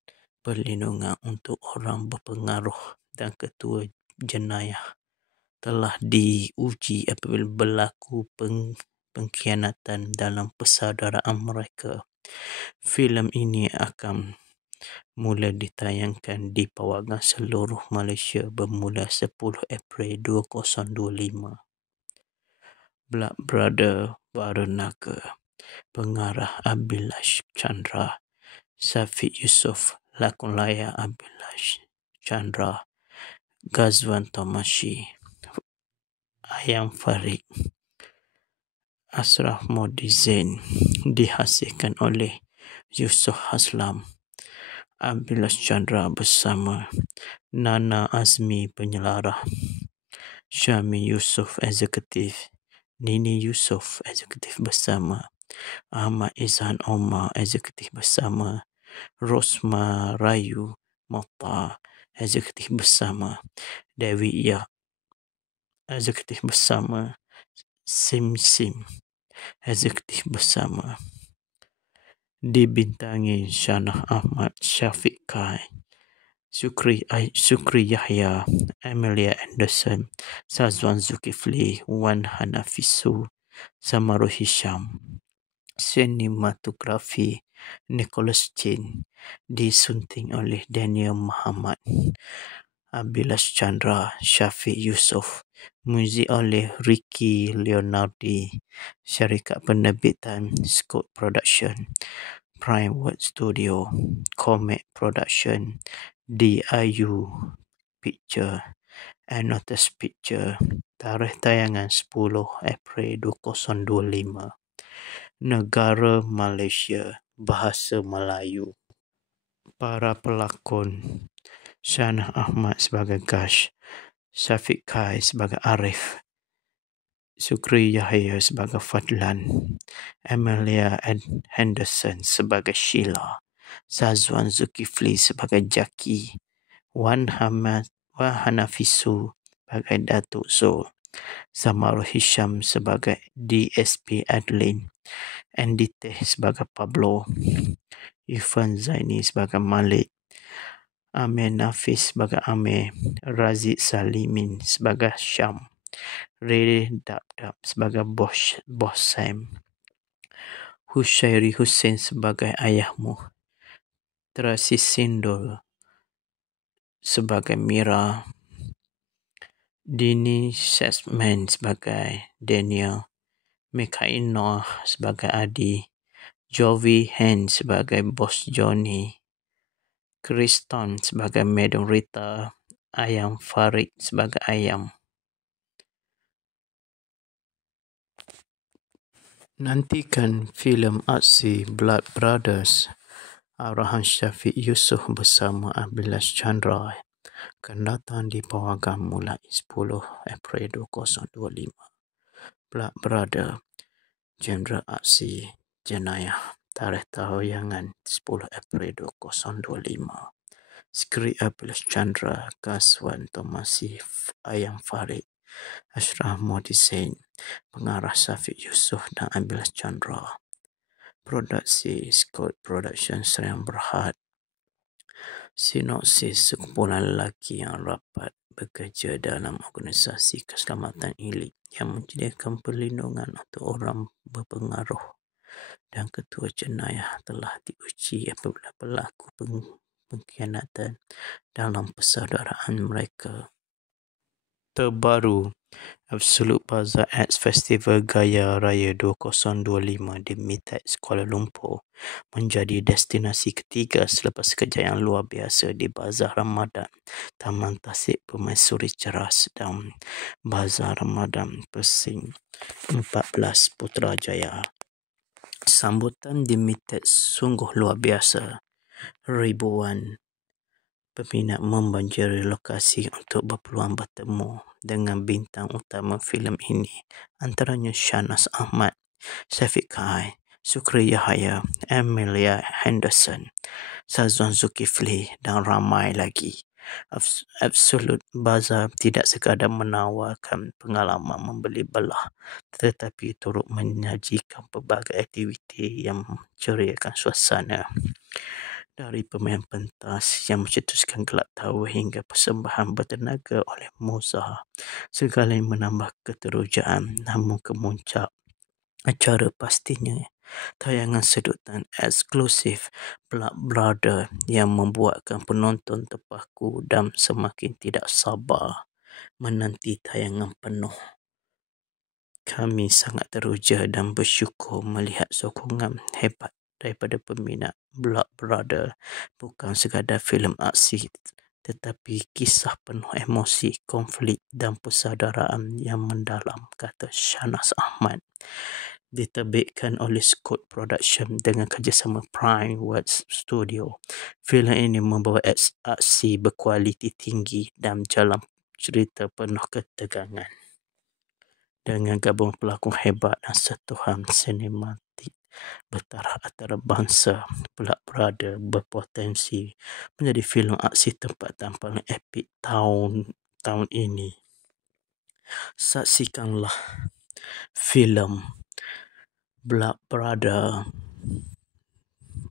perlindungan untuk orang berpengaruh, dan ketua jenayah telah diuji apabila berlaku pengkhianatan dalam persaudaraan mereka. Filem ini akan mula ditayangkan di Pawagam seluruh Malaysia bermula 10 April 2025. Blood Brother Baranaga. Pengarah Abhilash Chandra, Syafiq Yusof, lakon layar Abhilash Chandra, Ghazwan Tomashi, Ayam Farid, Ashraf Modi Zain. Dihasilkan oleh Yusof Haslam, Abhilash Chandra bersama Nana Azmi penyelarah, Syami Yusof eksekutif, Nini Yusof eksekutif bersama Ahmad Izhan Omar eksekutif bersama Rosma Rayu Mokhtar eksekutif bersama Dewi Eksekutif bersama Sim Sim. Eksekutif bersama dibintangi Shanah Ahmad, Syafiq Kai, Sukri Yahya, Amelia Anderson, Sazwan Zulkifli, Wan Hanafisu, Samaru Hisham. Sinematografi Nicholas Chin, disunting oleh Daniel Muhammad, Abilas Chandra, Syafiq Yusof. Muzik oleh Ricky Leonardi. Syarikat penerbitan Scott Production, Prime Word Studio, Comet Production, DIU Picture, Anotus Picture. Tarikh tayangan 10 April 2025. Negara Malaysia, bahasa Melayu. Para pelakon: Shanah Ahmad sebagai Gash, Syafiq Kai sebagai Arif, Sukri Yahya sebagai Fadlan, Amelia Henderson sebagai Sheila, Sazwan Zulkifli sebagai Jaki, Wan Hanafisu sebagai Datuk Zul, Samaru Hisham sebagai DSP Adeline, Andy Teh sebagai Pablo, Irfan Zaini sebagai Malik, Amir Nafis sebagai Amir, Raziq Salimin sebagai Syam, Ray Dab sebagai Bos Sam, Hushairi Hussein sebagai Ayahmu, Terasi Sindul sebagai Mira, Dini Sesman sebagai Daniel, Mikail Noah sebagai Adi, Jovi Hen sebagai Bos Johnny, Kriston sebagai Madam Rita, Ayam Farid sebagai Ayam. Nantikan filem aksi Blood Brothers arahan Syafiq Yusof bersama Abilas Chandra akan datang di Pawagam mulai 10 April 2025. Blood Brother, genre aksi jenayah. Tarikh tayangan 10 April 2025. Skrip Abilas Chandra, Kaswan Tomasif, Ayam Farid, Ashraf Modisain, pengarah Syafiq Yusof dan Abilas Chandra. Produksi Scott Production Serian Berhad. Sinopsis: sekumpulan lelaki yang rapat bekerja dalam organisasi keselamatan elit yang menyediakan perlindungan untuk orang berpengaruh, dan ketua jenayah telah diuji apabila berlaku pengkhianatan dalam persaudaraan mereka. Terbaru, Absolute Bazaar Arts Festival Gaya Raya 2025 di Mitex Kuala Lumpur menjadi destinasi ketiga selepas kejayaan luar biasa di Bazar Ramadan Taman Tasik Permaisuri Ceras dan Bazar Ramadan Persing 14 Putrajaya. Sambutan di Mitex sungguh luar biasa. Ribuan peminat membanjiri lokasi untuk berpeluang bertemu dengan bintang utama filem ini, antaranya Shanah Ahmad, Syafiq Kai, Sukri Yahya, Amelia Henderson, Sazwan Zulkifli dan ramai lagi. Absolute Bazaar tidak sekadar menawarkan pengalaman membeli belah, tetapi turut menyajikan pelbagai aktiviti yang menceriakan suasana. Dari pemain pentas yang mencetuskan gelak tawa hingga persembahan bertenaga oleh Mozart, segalanya menambah keterujaan. Namun kemuncak acara pastinya tayangan sedutan eksklusif Blood Brother yang membuatkan penonton terpaku dan semakin tidak sabar menanti tayangan penuh. Kami sangat teruja dan bersyukur melihat sokongan hebat daripada peminat. Blood Brother bukan sekadar filem aksi, tetapi kisah penuh emosi, konflik dan persaudaraan yang mendalam, kata Shanah Ahmad. Diterbitkan oleh Scott Production dengan kerjasama Prime Word Studio. Filem ini membawa aksi berkualiti tinggi dan jalan cerita penuh ketegangan. Dengan gabungan pelakon hebat dan sentuhan sinematik bertaraf antarabangsa, Blood Brother berpotensi menjadi filem aksi tempatan paling epik tahun ini. Saksikanlah filem Blood Brother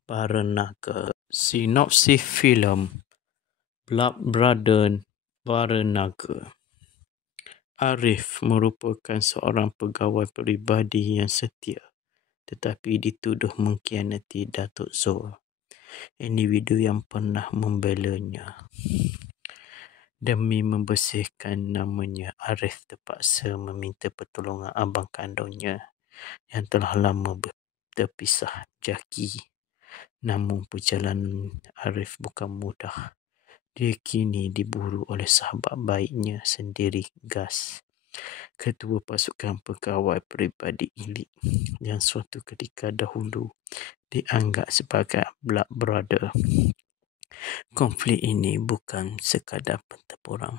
Baranaga. Sinopsis filem Blood Brother Baranaga. Arif merupakan seorang pegawai peribadi yang setia tetapi dituduh mengkhianati Datuk Zul, individu yang pernah membelanya. Demi membersihkan namanya, Arif terpaksa meminta pertolongan abang kandungnya yang telah lama terpisah, Jackie. Namun perjalanan Arif bukan mudah. Dia kini diburu oleh sahabat baiknya sendiri, Gas, ketua pasukan pegawai peribadi elit yang suatu ketika dahulu dianggap sebagai blood brother. Konflik ini bukan sekadar pertempuran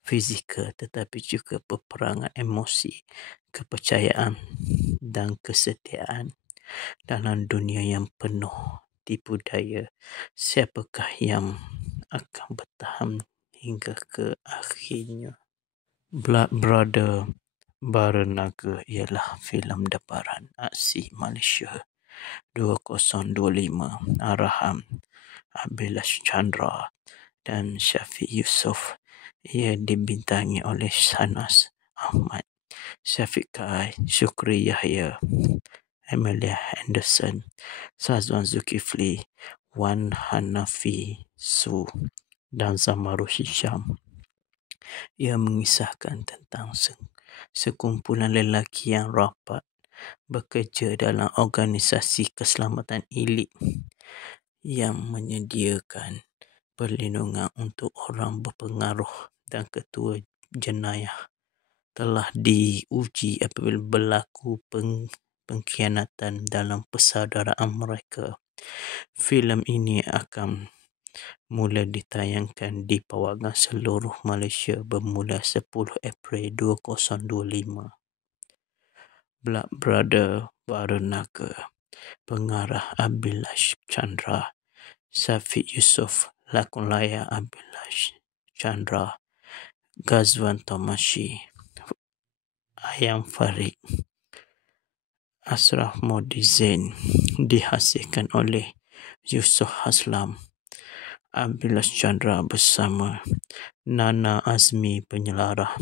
fizikal tetapi juga peperangan emosi, kepercayaan dan kesetiaan. Dalam dunia yang penuh tipu daya, siapakah yang akan bertahan hingga ke akhirnya? Blood Brother Baranaga ialah filem daptaran aksi Malaysia 2025, arahan Abhilash Chandra dan Syafiq Yusof. Ia dibintangi oleh Shahnaz Ahmad, Syafiq Kai, Syukri Yahya, Amelia Anderson, Sazwan Zulkifli, Wan Hanafi Su dan Zamaru Hisham. Ia mengisahkan tentang sekumpulan lelaki yang rapat bekerja dalam organisasi keselamatan elit yang menyediakan perlindungan untuk orang berpengaruh, dan ketua jenayah telah diuji apabila berlaku pengkhianatan dalam persaudaraan mereka. Filem ini akan mula ditayangkan di Pawagam seluruh Malaysia bermula 10 April 2025. Blood Brother Baranaga. Pengarah Abhilash Chandra, Syafiq Yusof, lakon layar Abhilash Chandra, Ghazwan Tomashi, Ayam Farid, Ashraf Modi Zain. Dihasilkan oleh Yusof Haslam, Abhilash Chandra bersama Nana Azmi penyelarah,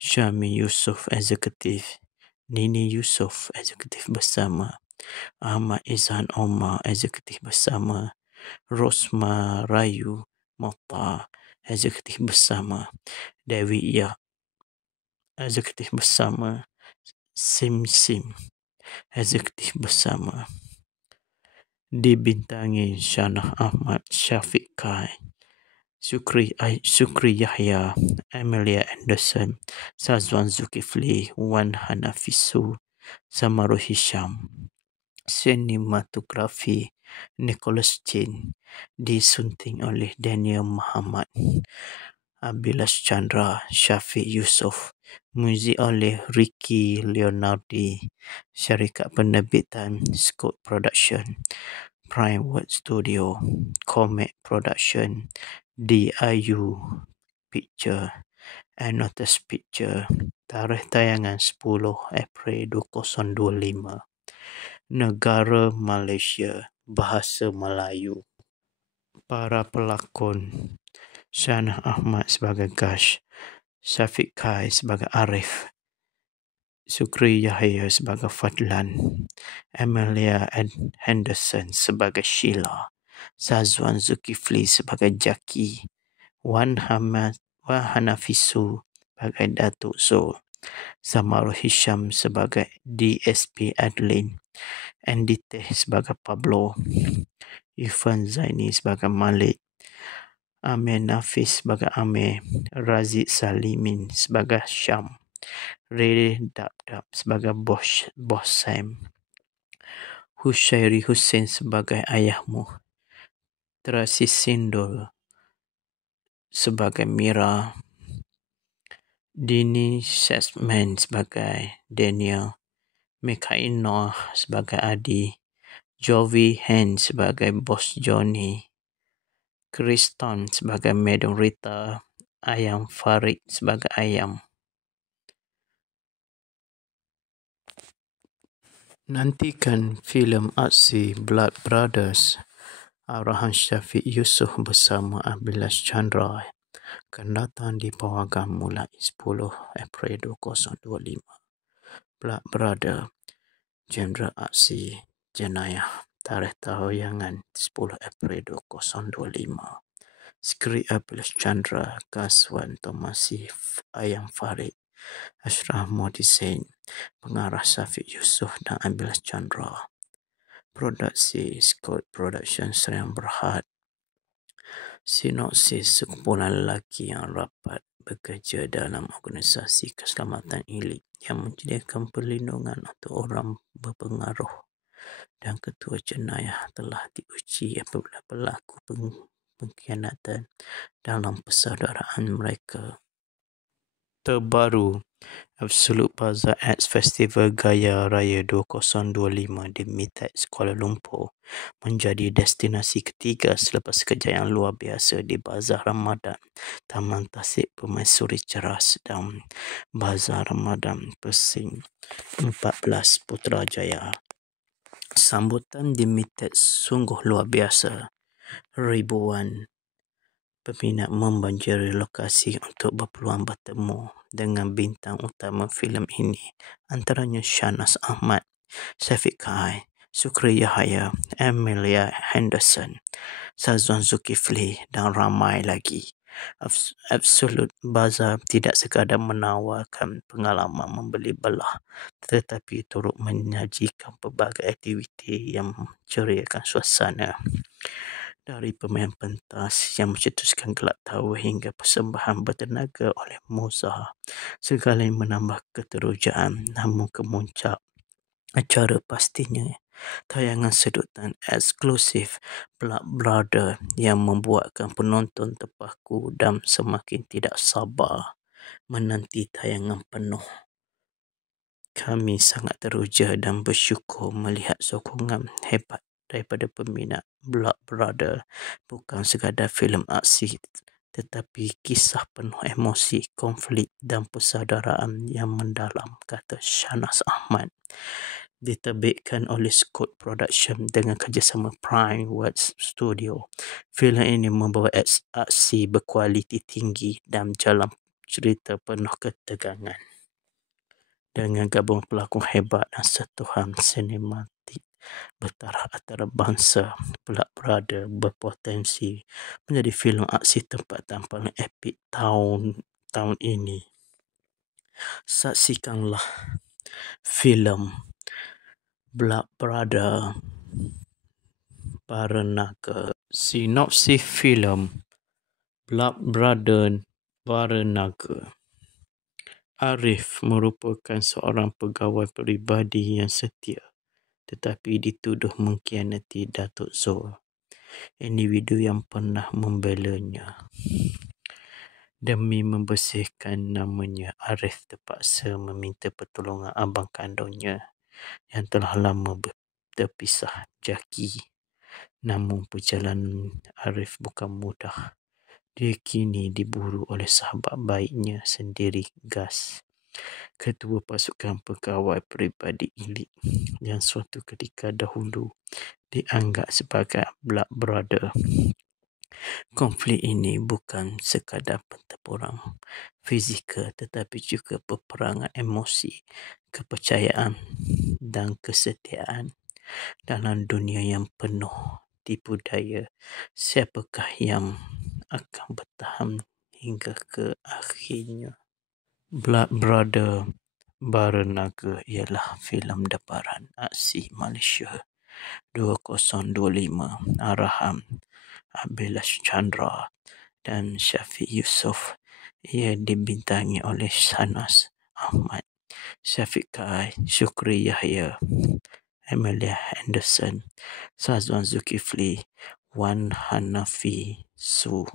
Syami Yusof eksekutif, Nini Yusof eksekutif bersama, Ahmad Izhan Omar eksekutif bersama, Rosma Rayu Mokhtar eksekutif bersama, Dewi Yak eksekutif bersama, Sim eksekutif bersama. Dibintangi Shahnaz Ahmad, Syafiq Kai, Syukri Yahya, Amelia Anderson, Sazwan Zulkifli, Wan Hanafisu, Zamaru Hisham. Sinematografi Nicholas Chin. Disunting oleh Daniel Muhammad, Abhilash Chandra, Syafiq Yusof. Muzik oleh Ricky Leonardi. Syarikat penerbitan Scope Production, Prime World Studio, Comet Production, DIU Picture, Anotus Picture. Tarikh tayangan 10 April 2025. Negara Malaysia, bahasa Melayu. Para pelakon: Shahnaz Ahmad sebagai Gash, Syafiq Kai sebagai Arif, Syukri Yahya sebagai Fadlan, Amelia Henderson sebagai Sheila, Sazwan Zulkifli sebagai Jackie, Wan Hanafisu sebagai Datuk Zul, Zamaru Hisham sebagai DSP Adeline, Andy Teh sebagai Pablo, Irfan Zaini sebagai Malik, Amir Nafis sebagai Amir, Razid Salimin sebagai Syam, Ray Dab sebagai Bos Sam, Hushairi Hussein sebagai Ayahmu, Tracy Sindol sebagai Mira, Dini Sesman sebagai Daniel, Mikail Noah sebagai Adi, Jovi Hen sebagai Bos Johnny, Kriston sebagai Madam Rita, Ayam Farid sebagai Ayam. Nantikan filem aksi Blood Brothers arahan Syafiq Yusof bersama Abilas Chandra akan datang di pawagam mulai 10 April 2025. Blood Brother, genre aksi jenayah, tarikh tayangan 10 April 2025. Skrip Abilas Chandra, Kaswan Tomasif, Ayam Farid, Ashraf Modisin, pengarah Syafiq Yusof dan Abilas Chandra. Produksi Scott Production Serian Berhad. Sinopsis: sekumpulan lelaki yang rapat bekerja dalam organisasi keselamatan elit yang menyediakan perlindungan untuk orang berpengaruh, dan ketua jenayah telah diuji apabila berlaku pengkhianatan dalam persaudaraan mereka. Terbaru, Absolute Bazaar Arts Festival Gaya Raya 2025 di Mitex Kuala Lumpur menjadi destinasi ketiga selepas kejayaan luar biasa di Bazar Ramadan Taman Tasik Permaisuri Ceras dan Bazar Ramadan Persing 14 Putrajaya. Sambutan di Mitex sungguh luar biasa. Ribuan peminat membanjiri lokasi untuk berpeluang bertemu dengan bintang utama filem ini, antaranya Shahnaz Ahmad, Syafiq Kyle, Sukri Yahya, Amelia Henderson, Sazwan Zulkifli dan ramai lagi. Absolute Bazaar tidak sekadar menawarkan pengalaman membeli belah, tetapi turut menyajikan pelbagai aktiviti yang menceriakan suasana. Dari pemain pentas yang mencetuskan gelak tawa hingga persembahan bertenaga oleh Mozart, segala yang menambah keterujaan. Namun kemuncak acara pastinya tayangan sedutan eksklusif Blood Brother yang membuatkan penonton terpaku dan semakin tidak sabar menanti tayangan penuh. Kami sangat teruja dan bersyukur melihat sokongan hebat daripada peminat Blood Brother. Bukan sekadar filem aksi, tetapi kisah penuh emosi, konflik dan persaudaraan yang mendalam, kata Shahnaz Ahmad. Diterbitkan oleh Scott Production dengan kerjasama Prime Works Studio. Filem ini membawa aksi berkualiti tinggi dan jalan cerita penuh ketegangan. Dengan gabungan pelakon hebat dan sentuhan sinematik bertaraf antarabangsa, Blood Brother berpotensi menjadi filem aksi tempatan paling epik tahun ini. Saksikanlah filem Blood Brother Baranaga. Sinopsis filem Blood Brother Baranaga. Arif merupakan seorang pegawai peribadi yang setia, tetapi dituduh mengkhianati Datuk Zul, individu yang pernah membelanya. Demi membersihkan namanya, Arif terpaksa meminta pertolongan abang kandungnya yang telah lama terpisah, Jaki. Namun perjalanan Arif bukan mudah. Dia kini diburu oleh sahabat baiknya sendiri, Gas, ketua pasukan pegawai peribadi elit yang suatu ketika dahulu dianggap sebagai Blood Brother. Konflik ini bukan sekadar pertempuran fizikal, tetapi juga peperangan emosi, kepercayaan dan kesetiaan. Dalam dunia yang penuh tipu daya, siapakah yang akan bertahan hingga ke akhirnya? Blood Brother Baranaga ialah filem daptaran aksi Malaysia 2025 arahan Abilas Chandra dan Syafiq Yusof. Ia dibintangi oleh Shahnaz Ahmad, Syafiq Kyle, Sukri Yahya, Amelia Henderson, Sazwan Zulkifli, Wan Hanafi Su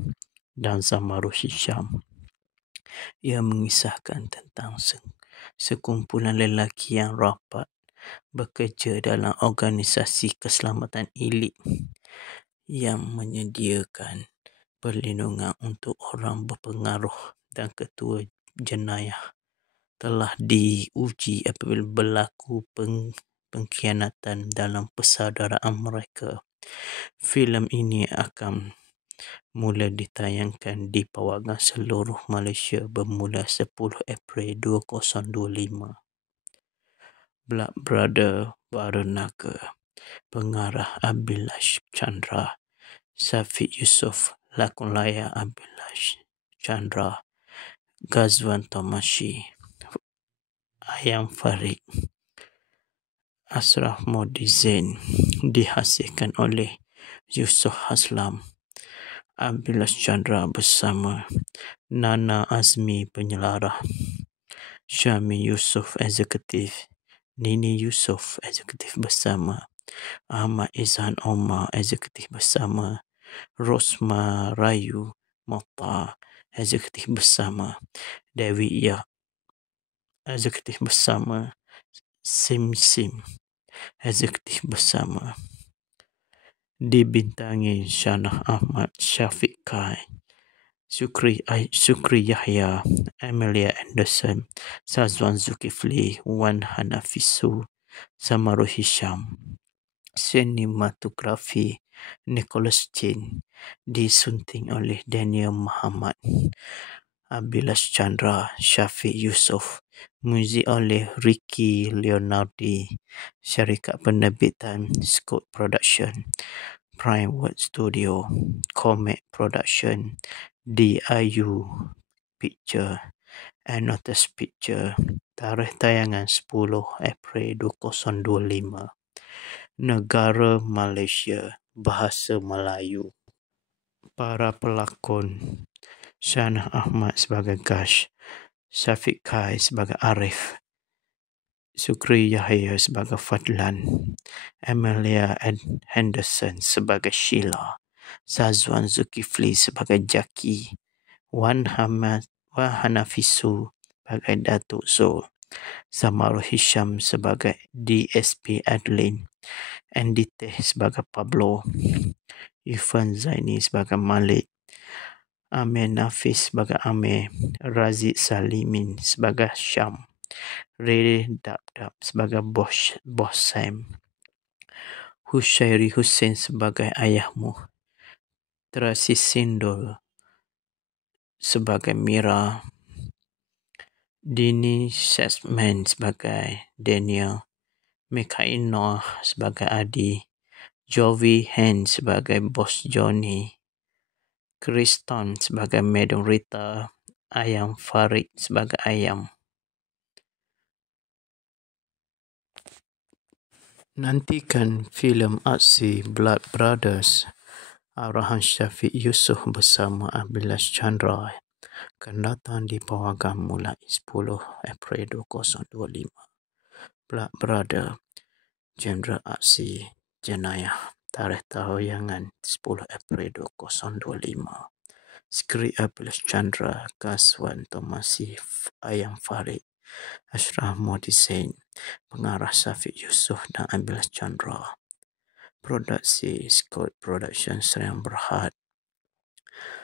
dan Zamarul Hisham. Ia mengisahkan tentang sekumpulan lelaki yang rapat bekerja dalam organisasi keselamatan elit yang menyediakan perlindungan untuk orang berpengaruh, dan ketua jenayah telah diuji apabila berlaku pengkhianatan dalam persaudaraan mereka. Filem ini akan mula ditayangkan di Pawagam seluruh Malaysia bermula 10 April 2025. Black Brother Barunaga, pengarah Abhilash Chandra, Syafiq Yusof, lakon layar Abhilash Chandra, Ghazwan Tomashi, Ayam Farid, Ashraf Modi Zain, dihasilkan oleh Yusof Haslam, Abhilash Chandra bersama Nana Azmi penyelarah, Syami Yusof eksekutif, Nini Yusof eksekutif bersama, Ahmad Izhan Omar eksekutif bersama, Rosma Rayu Mokhtar eksekutif bersama, Dewi Yah eksekutif bersama, Sim eksekutif bersama. Dibintangi Syanah Ahmad, Syafiq Kai, Sukri Yahya, Amelia Anderson, Sazwan Zulkifli, Wan Hanafisu, Samaru Hisham. Sinematografi Nicholas Chin, disunting oleh Daniel Muhammad, Abhilash Chandra, Syafiq Yusof. Muzik oleh Ricky Leonardi. Syarikat penerbitan Scott Production, Prime World Studio, Comet Production, DIU Picture, Anotus Picture. Tarikh tayangan 10 April 2025. Negara Malaysia, bahasa Melayu. Para pelakon: Syanah Ahmad sebagai Gash, Syafiq Kai sebagai Arif, Sukri Yahya sebagai Fadlan, Amelia Henderson sebagai Sheila, Sazwan Zulkifli sebagai Jaki, Wan Hanafisu sebagai Datuk Zul, Samaru Hisham sebagai DSP Adeline, Andy Teh sebagai Pablo, Irfan Zaini sebagai Malik, Amir Nafis sebagai Amir, Razid Salimin sebagai Syam, Ray Dab sebagai Bos Sam, Hushairi Hussein sebagai Ayahmu, Tracy Sindol sebagai Mira, Dini Sesman sebagai Daniel, Mikhail Noah sebagai Adi, Jovi Hen sebagai Bos Johnny, Kriston sebagai Madam Rita, Ayam Farid sebagai Ayam. Nantikan filem aksi Blood Brothers arahan Syafiq Yusof bersama Abhilash Chandra akan datang di Pawagam mulai 10 April 2025. Blood Brother, genre aksi jenayah. Tarikh tayangan 10 April 2025. Skrip Abhilash Chandra, Ghazwan Tomashi, Ayam Farid, Ashraf Modi Zain, pengarah Syafiq Yusof dan Abhilash Chandra. Produksi Scott Production Serian Berhad.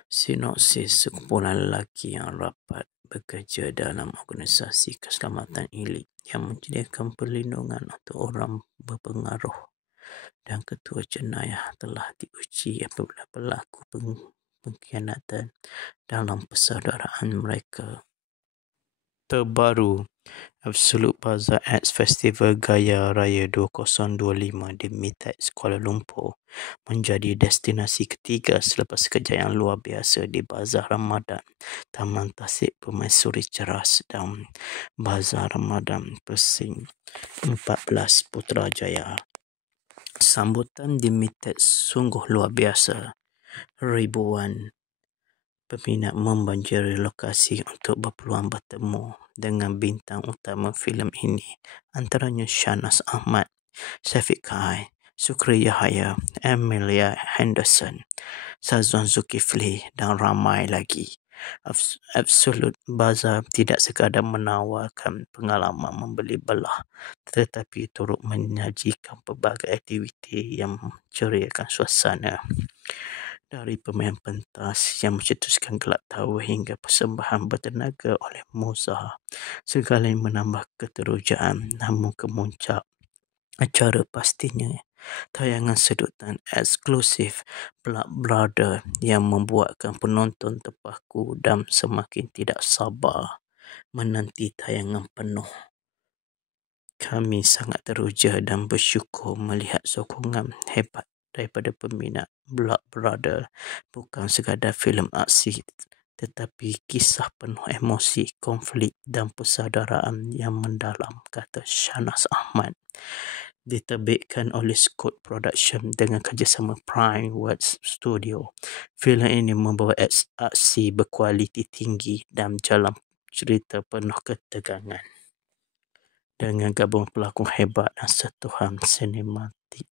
Sinopsis: sekumpulan lelaki yang rapat bekerja dalam organisasi keselamatan elit yang menyediakan perlindungan untuk orang berpengaruh, dan ketua jenayah telah diuji apabila berlaku pengkhianatan dalam persaudaraan mereka. Terbaru, Absolute Bazaar Arts Festival Gaya Raya 2025 di Mitex Kuala Lumpur menjadi destinasi ketiga selepas kejayaan luar biasa di Bazar Ramadan Taman Tasik Permaisuri Ceras dan Bazar Ramadan Persing 14 Putrajaya. Sambutan di Mitex sungguh luar biasa. Ribuan peminat membanjiri lokasi untuk berpeluang bertemu dengan bintang utama filem ini, antaranya Syanah Ahmad, Syafiq Kai, Sukri Yahya, Amelia Henderson, Sazwan Zulkifli dan ramai lagi. Absolute Bazaar tidak sekadar menawarkan pengalaman membeli belah, tetapi turut menyajikan pelbagai aktiviti yang menceriakan suasana. Dari permainan pentas yang mencetuskan gelak tawa hingga persembahan bertenaga oleh Mozart, segala yang menambah keterujaan namun kemuncak acara pastinya tayangan sedutan eksklusif Blood Brother yang membuatkan penonton terpaku dan semakin tidak sabar menanti tayangan penuh. Kami sangat teruja dan bersyukur melihat sokongan hebat daripada peminat Blood Brother. Bukan sekadar filem aksi tetapi kisah penuh emosi, konflik dan persaudaraan yang mendalam, kata Shahnaz Ahmad. Diterbitkan oleh Scott Production dengan kerjasama Prime Works Studio. Filem ini membawa aksi berkualiti tinggi dan jalan cerita penuh ketegangan. Dengan gabungan pelakon hebat dan sentuhan sinematik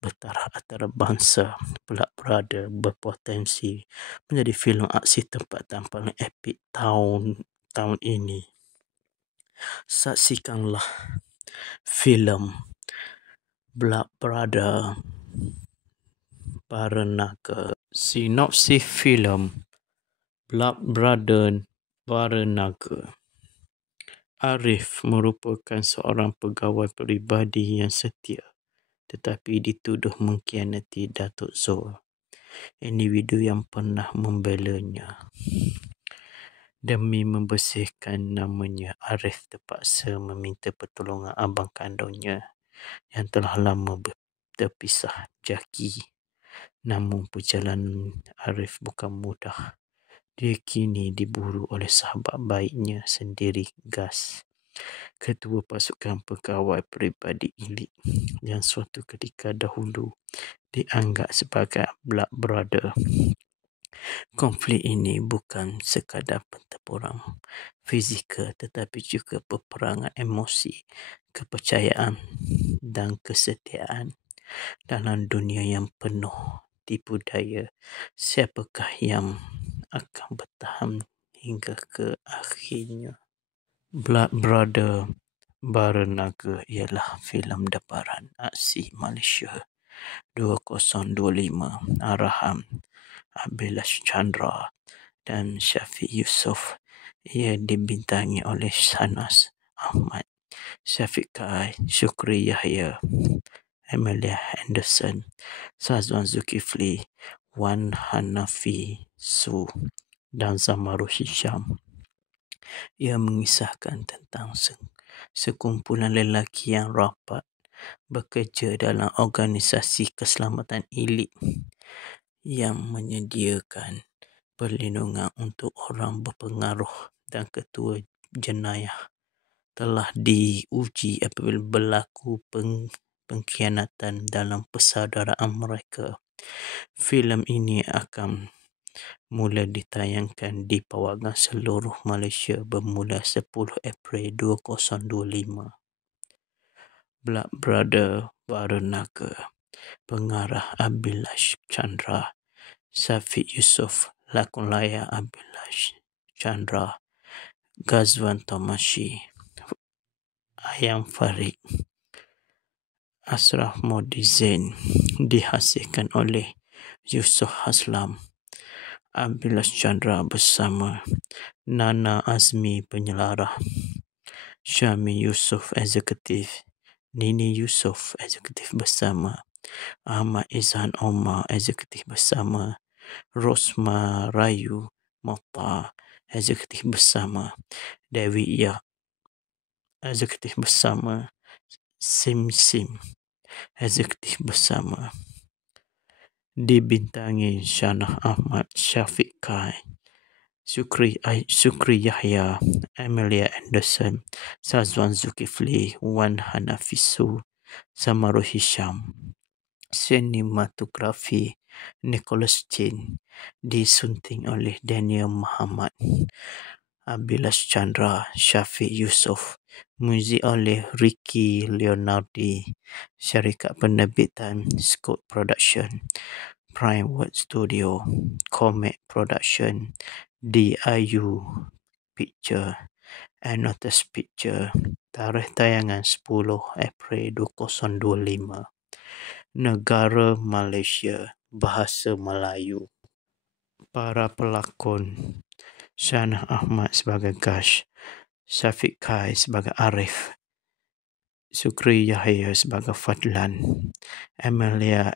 bertaraf antarabangsa, Blood Brother berpotensi menjadi filem aksi tempatan paling epik tahun ini. Saksikanlah filem Blood Brother Baranaga. Sinopsis filem Blood Brother Baranaga. Arif merupakan seorang pegawai peribadi yang setia tetapi dituduh mengkhianati Datuk Zul, individu yang pernah membelanya. Demi membersihkan namanya, Arif terpaksa meminta pertolongan abang kandungnya yang telah lama terpisah, Jaki. Namun perjalanan Arif bukan mudah. Dia kini diburu oleh sahabat baiknya sendiri, Gas, ketua pasukan pegawai peribadi elit yang suatu ketika dahulu dianggap sebagai Blood Brother. Konflik ini bukan sekadar pertempuran fizikal tetapi juga peperangan emosi, kepercayaan dan kesetiaan. Dalam dunia yang penuh tipu daya, siapakah yang akan bertahan hingga ke akhirnya? Blood Brother Baranaga ialah filem daptaran aksi Malaysia 2025, arahan Abhilash Chandra dan Syafiq Yusof. Ia dibintangi oleh Shahnaz Ahmad, Syafiq Kai, Syukri Yahya, Amelia Anderson, Sazwan Zulkifli, Wan Hanafi Su dan Zamaru Hisham. Ia mengisahkan tentang sekumpulan lelaki yang rapat bekerja dalam organisasi keselamatan elit yang menyediakan perlindungan untuk orang berpengaruh, dan ketua jenayah telah diuji apabila berlaku pengkhianatan dalam persaudaraan mereka. Filem ini akan mula ditayangkan di pawagan seluruh Malaysia bermula 10 April 2025. Blood Brother Baranaga. Pengarah Abhilash Chandra, Syafiq Yusof, lakon layar Abhilash Chandra, Ghazwan Tomashi, Ayam Farid, Ashraf Modi Zain. Dihasilkan oleh Yusof Haslam, Abhilash Chandra bersama Nana Azmi penyelarah, Syami Yusof eksekutif, Nini Yusof eksekutif bersama, Ahmad Izhan Omar eksekutif bersama, Rosma Rayu Mokhtar eksekutif bersama, Dewi Yah eksekutif bersama, Sim eksekutif bersama. Dibintangi Shahnaz Ahmad, Syafiq Kai, Syukri Yahya, Amelia Anderson, Sazwan Zulkifli, Wan Hanafisu, Zamaru Hisham. Sinematografi Nicholas Chin. Disunting oleh Daniel Muhammad, Abhilash Chandra, Syafiq Yusof. Muzik oleh Ricky Leonardi. Syarikat penerbitan Scott Production, Prime Works Studio, Comet Production, DIU Picture, Anotas Picture. Tarikh tayangan 10 April 2025. Negara Malaysia, bahasa Melayu. Para pelakon: Shahnaz Ahmad sebagai Gash, Syafiq Kai sebagai Arif, Sukri Yahya sebagai Fadlan, Amelia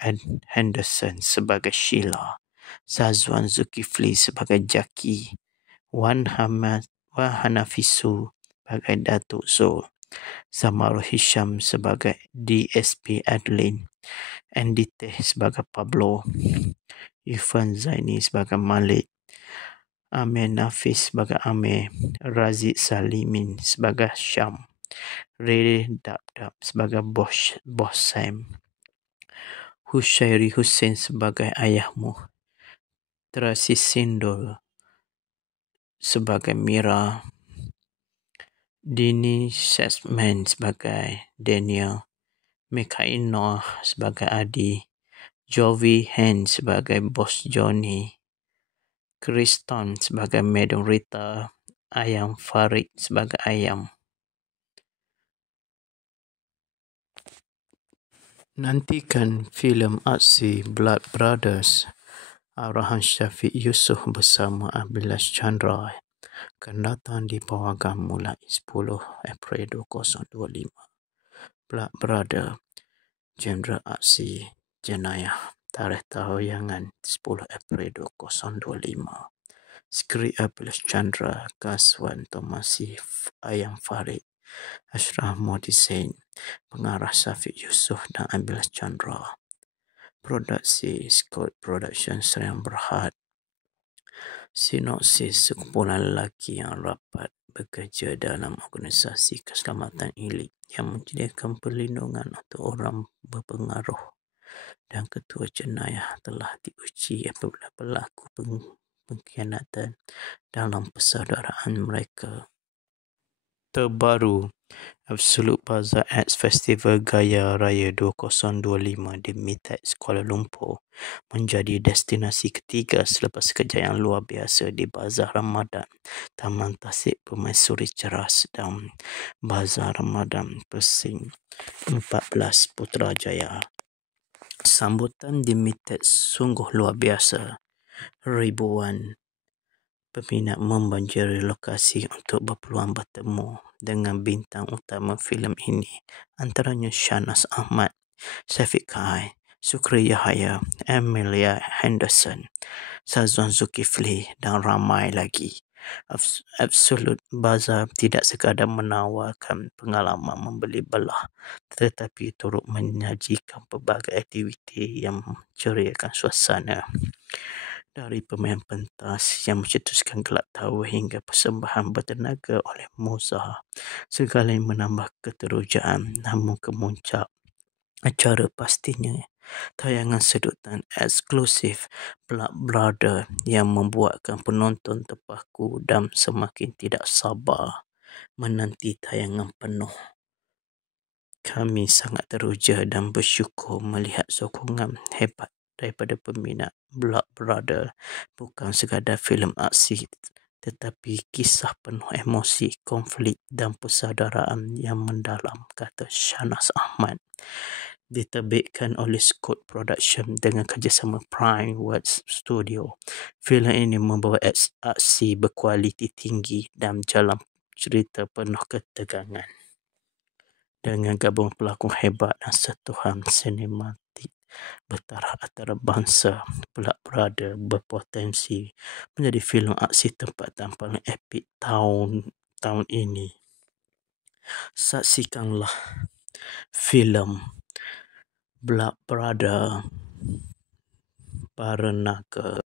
Henderson sebagai Sheila, Sazwan Zulkifli sebagai Jaki, Wan Hanafisu sebagai Datuk Zul, Samarul Hisham sebagai DSP Adeline, Andy Teh sebagai Pablo, Irfan Zaini sebagai Malik, Amir Nafis sebagai Amir, Raziq Salimin sebagai Syam, Ray Dab sebagai Bos Sam, Hushairi Hussein sebagai Ayahmu, Terasi Sindul sebagai Mira, Dini Sesman sebagai Daniel, Mikail Noah sebagai Adi, Jovi Hen sebagai Bos Johnny, Kriston sebagai Madam Rita, Ayam Farid sebagai Ayam. Nantikan filem aksi Blood Brothers arahan Syafiq Yusof bersama Abilash Chandra akan datang di Pawagam mulai 10 April 2025. Blood Brother, genre aksi jenayah, tarikh tayangan 10 April 2025. Skrip Abilash Chandra, Kaswan Tomasif, Ayam Farid, Ashraf Modisin, pengarah Syafiq Yusof dan Abilash Chandra. Produksi Scott Production Serian Berhad. Sinopsis: sekumpulan lelaki yang rapat bekerja dalam organisasi keselamatan elit yang menyediakan perlindungan untuk orang berpengaruh, dan ketua jenayah telah diuji apabila berlaku pengkhianatan dalam persaudaraan mereka. Terbaru, Absolute Bazaar Arts Festival Gaya Raya 2025 di Mitex Kuala Lumpur menjadi destinasi ketiga selepas kejayaan luar biasa di Bazar Ramadan Taman Tasik Permaisuri Ceras dan Bazar Ramadan Persing 14 Putrajaya. Sambutan di Mitex sungguh luar biasa. Ribuan peminat membanjiri lokasi untuk berpeluang bertemu dengan bintang utama filem ini, antaranya Shahnaz Ahmad, Syafiq Kai, Sukri Yahya, Amelia Henderson, Sazwan Zulkifli dan ramai lagi. Absolute Bazaar tidak sekadar menawarkan pengalaman membeli belah, tetapi turut menyajikan pelbagai aktiviti yang menceriakan suasana. Dari pemain pentas yang mencetuskan gelak tawa hingga persembahan bertenaga oleh Mozart, segalanya menambah keterujaan. Namun kemuncak acara pastinya tayangan sedutan eksklusif Blood Brother yang membuatkan penonton terpaku dan semakin tidak sabar menanti tayangan penuh. Kami sangat teruja dan bersyukur melihat sokongan hebat daripada peminat. Blood Brother bukan sekadar filem aksi, tetapi kisah penuh emosi, konflik dan persaudaraan yang mendalam, kata Shahnaz Ahmad. Diterbitkan oleh Scott Production dengan kerjasama Prime Works Studio. Filem ini membawa aksi berkualiti tinggi dan jalan cerita penuh ketegangan. Dengan gabungan pelakon hebat dan sentuhan sinematik bertaraf antarabangsa, Blood Brother berpotensi menjadi filem aksi tempatan paling epik tahun ini. Saksikanlah filem Blood Brother Para Naga.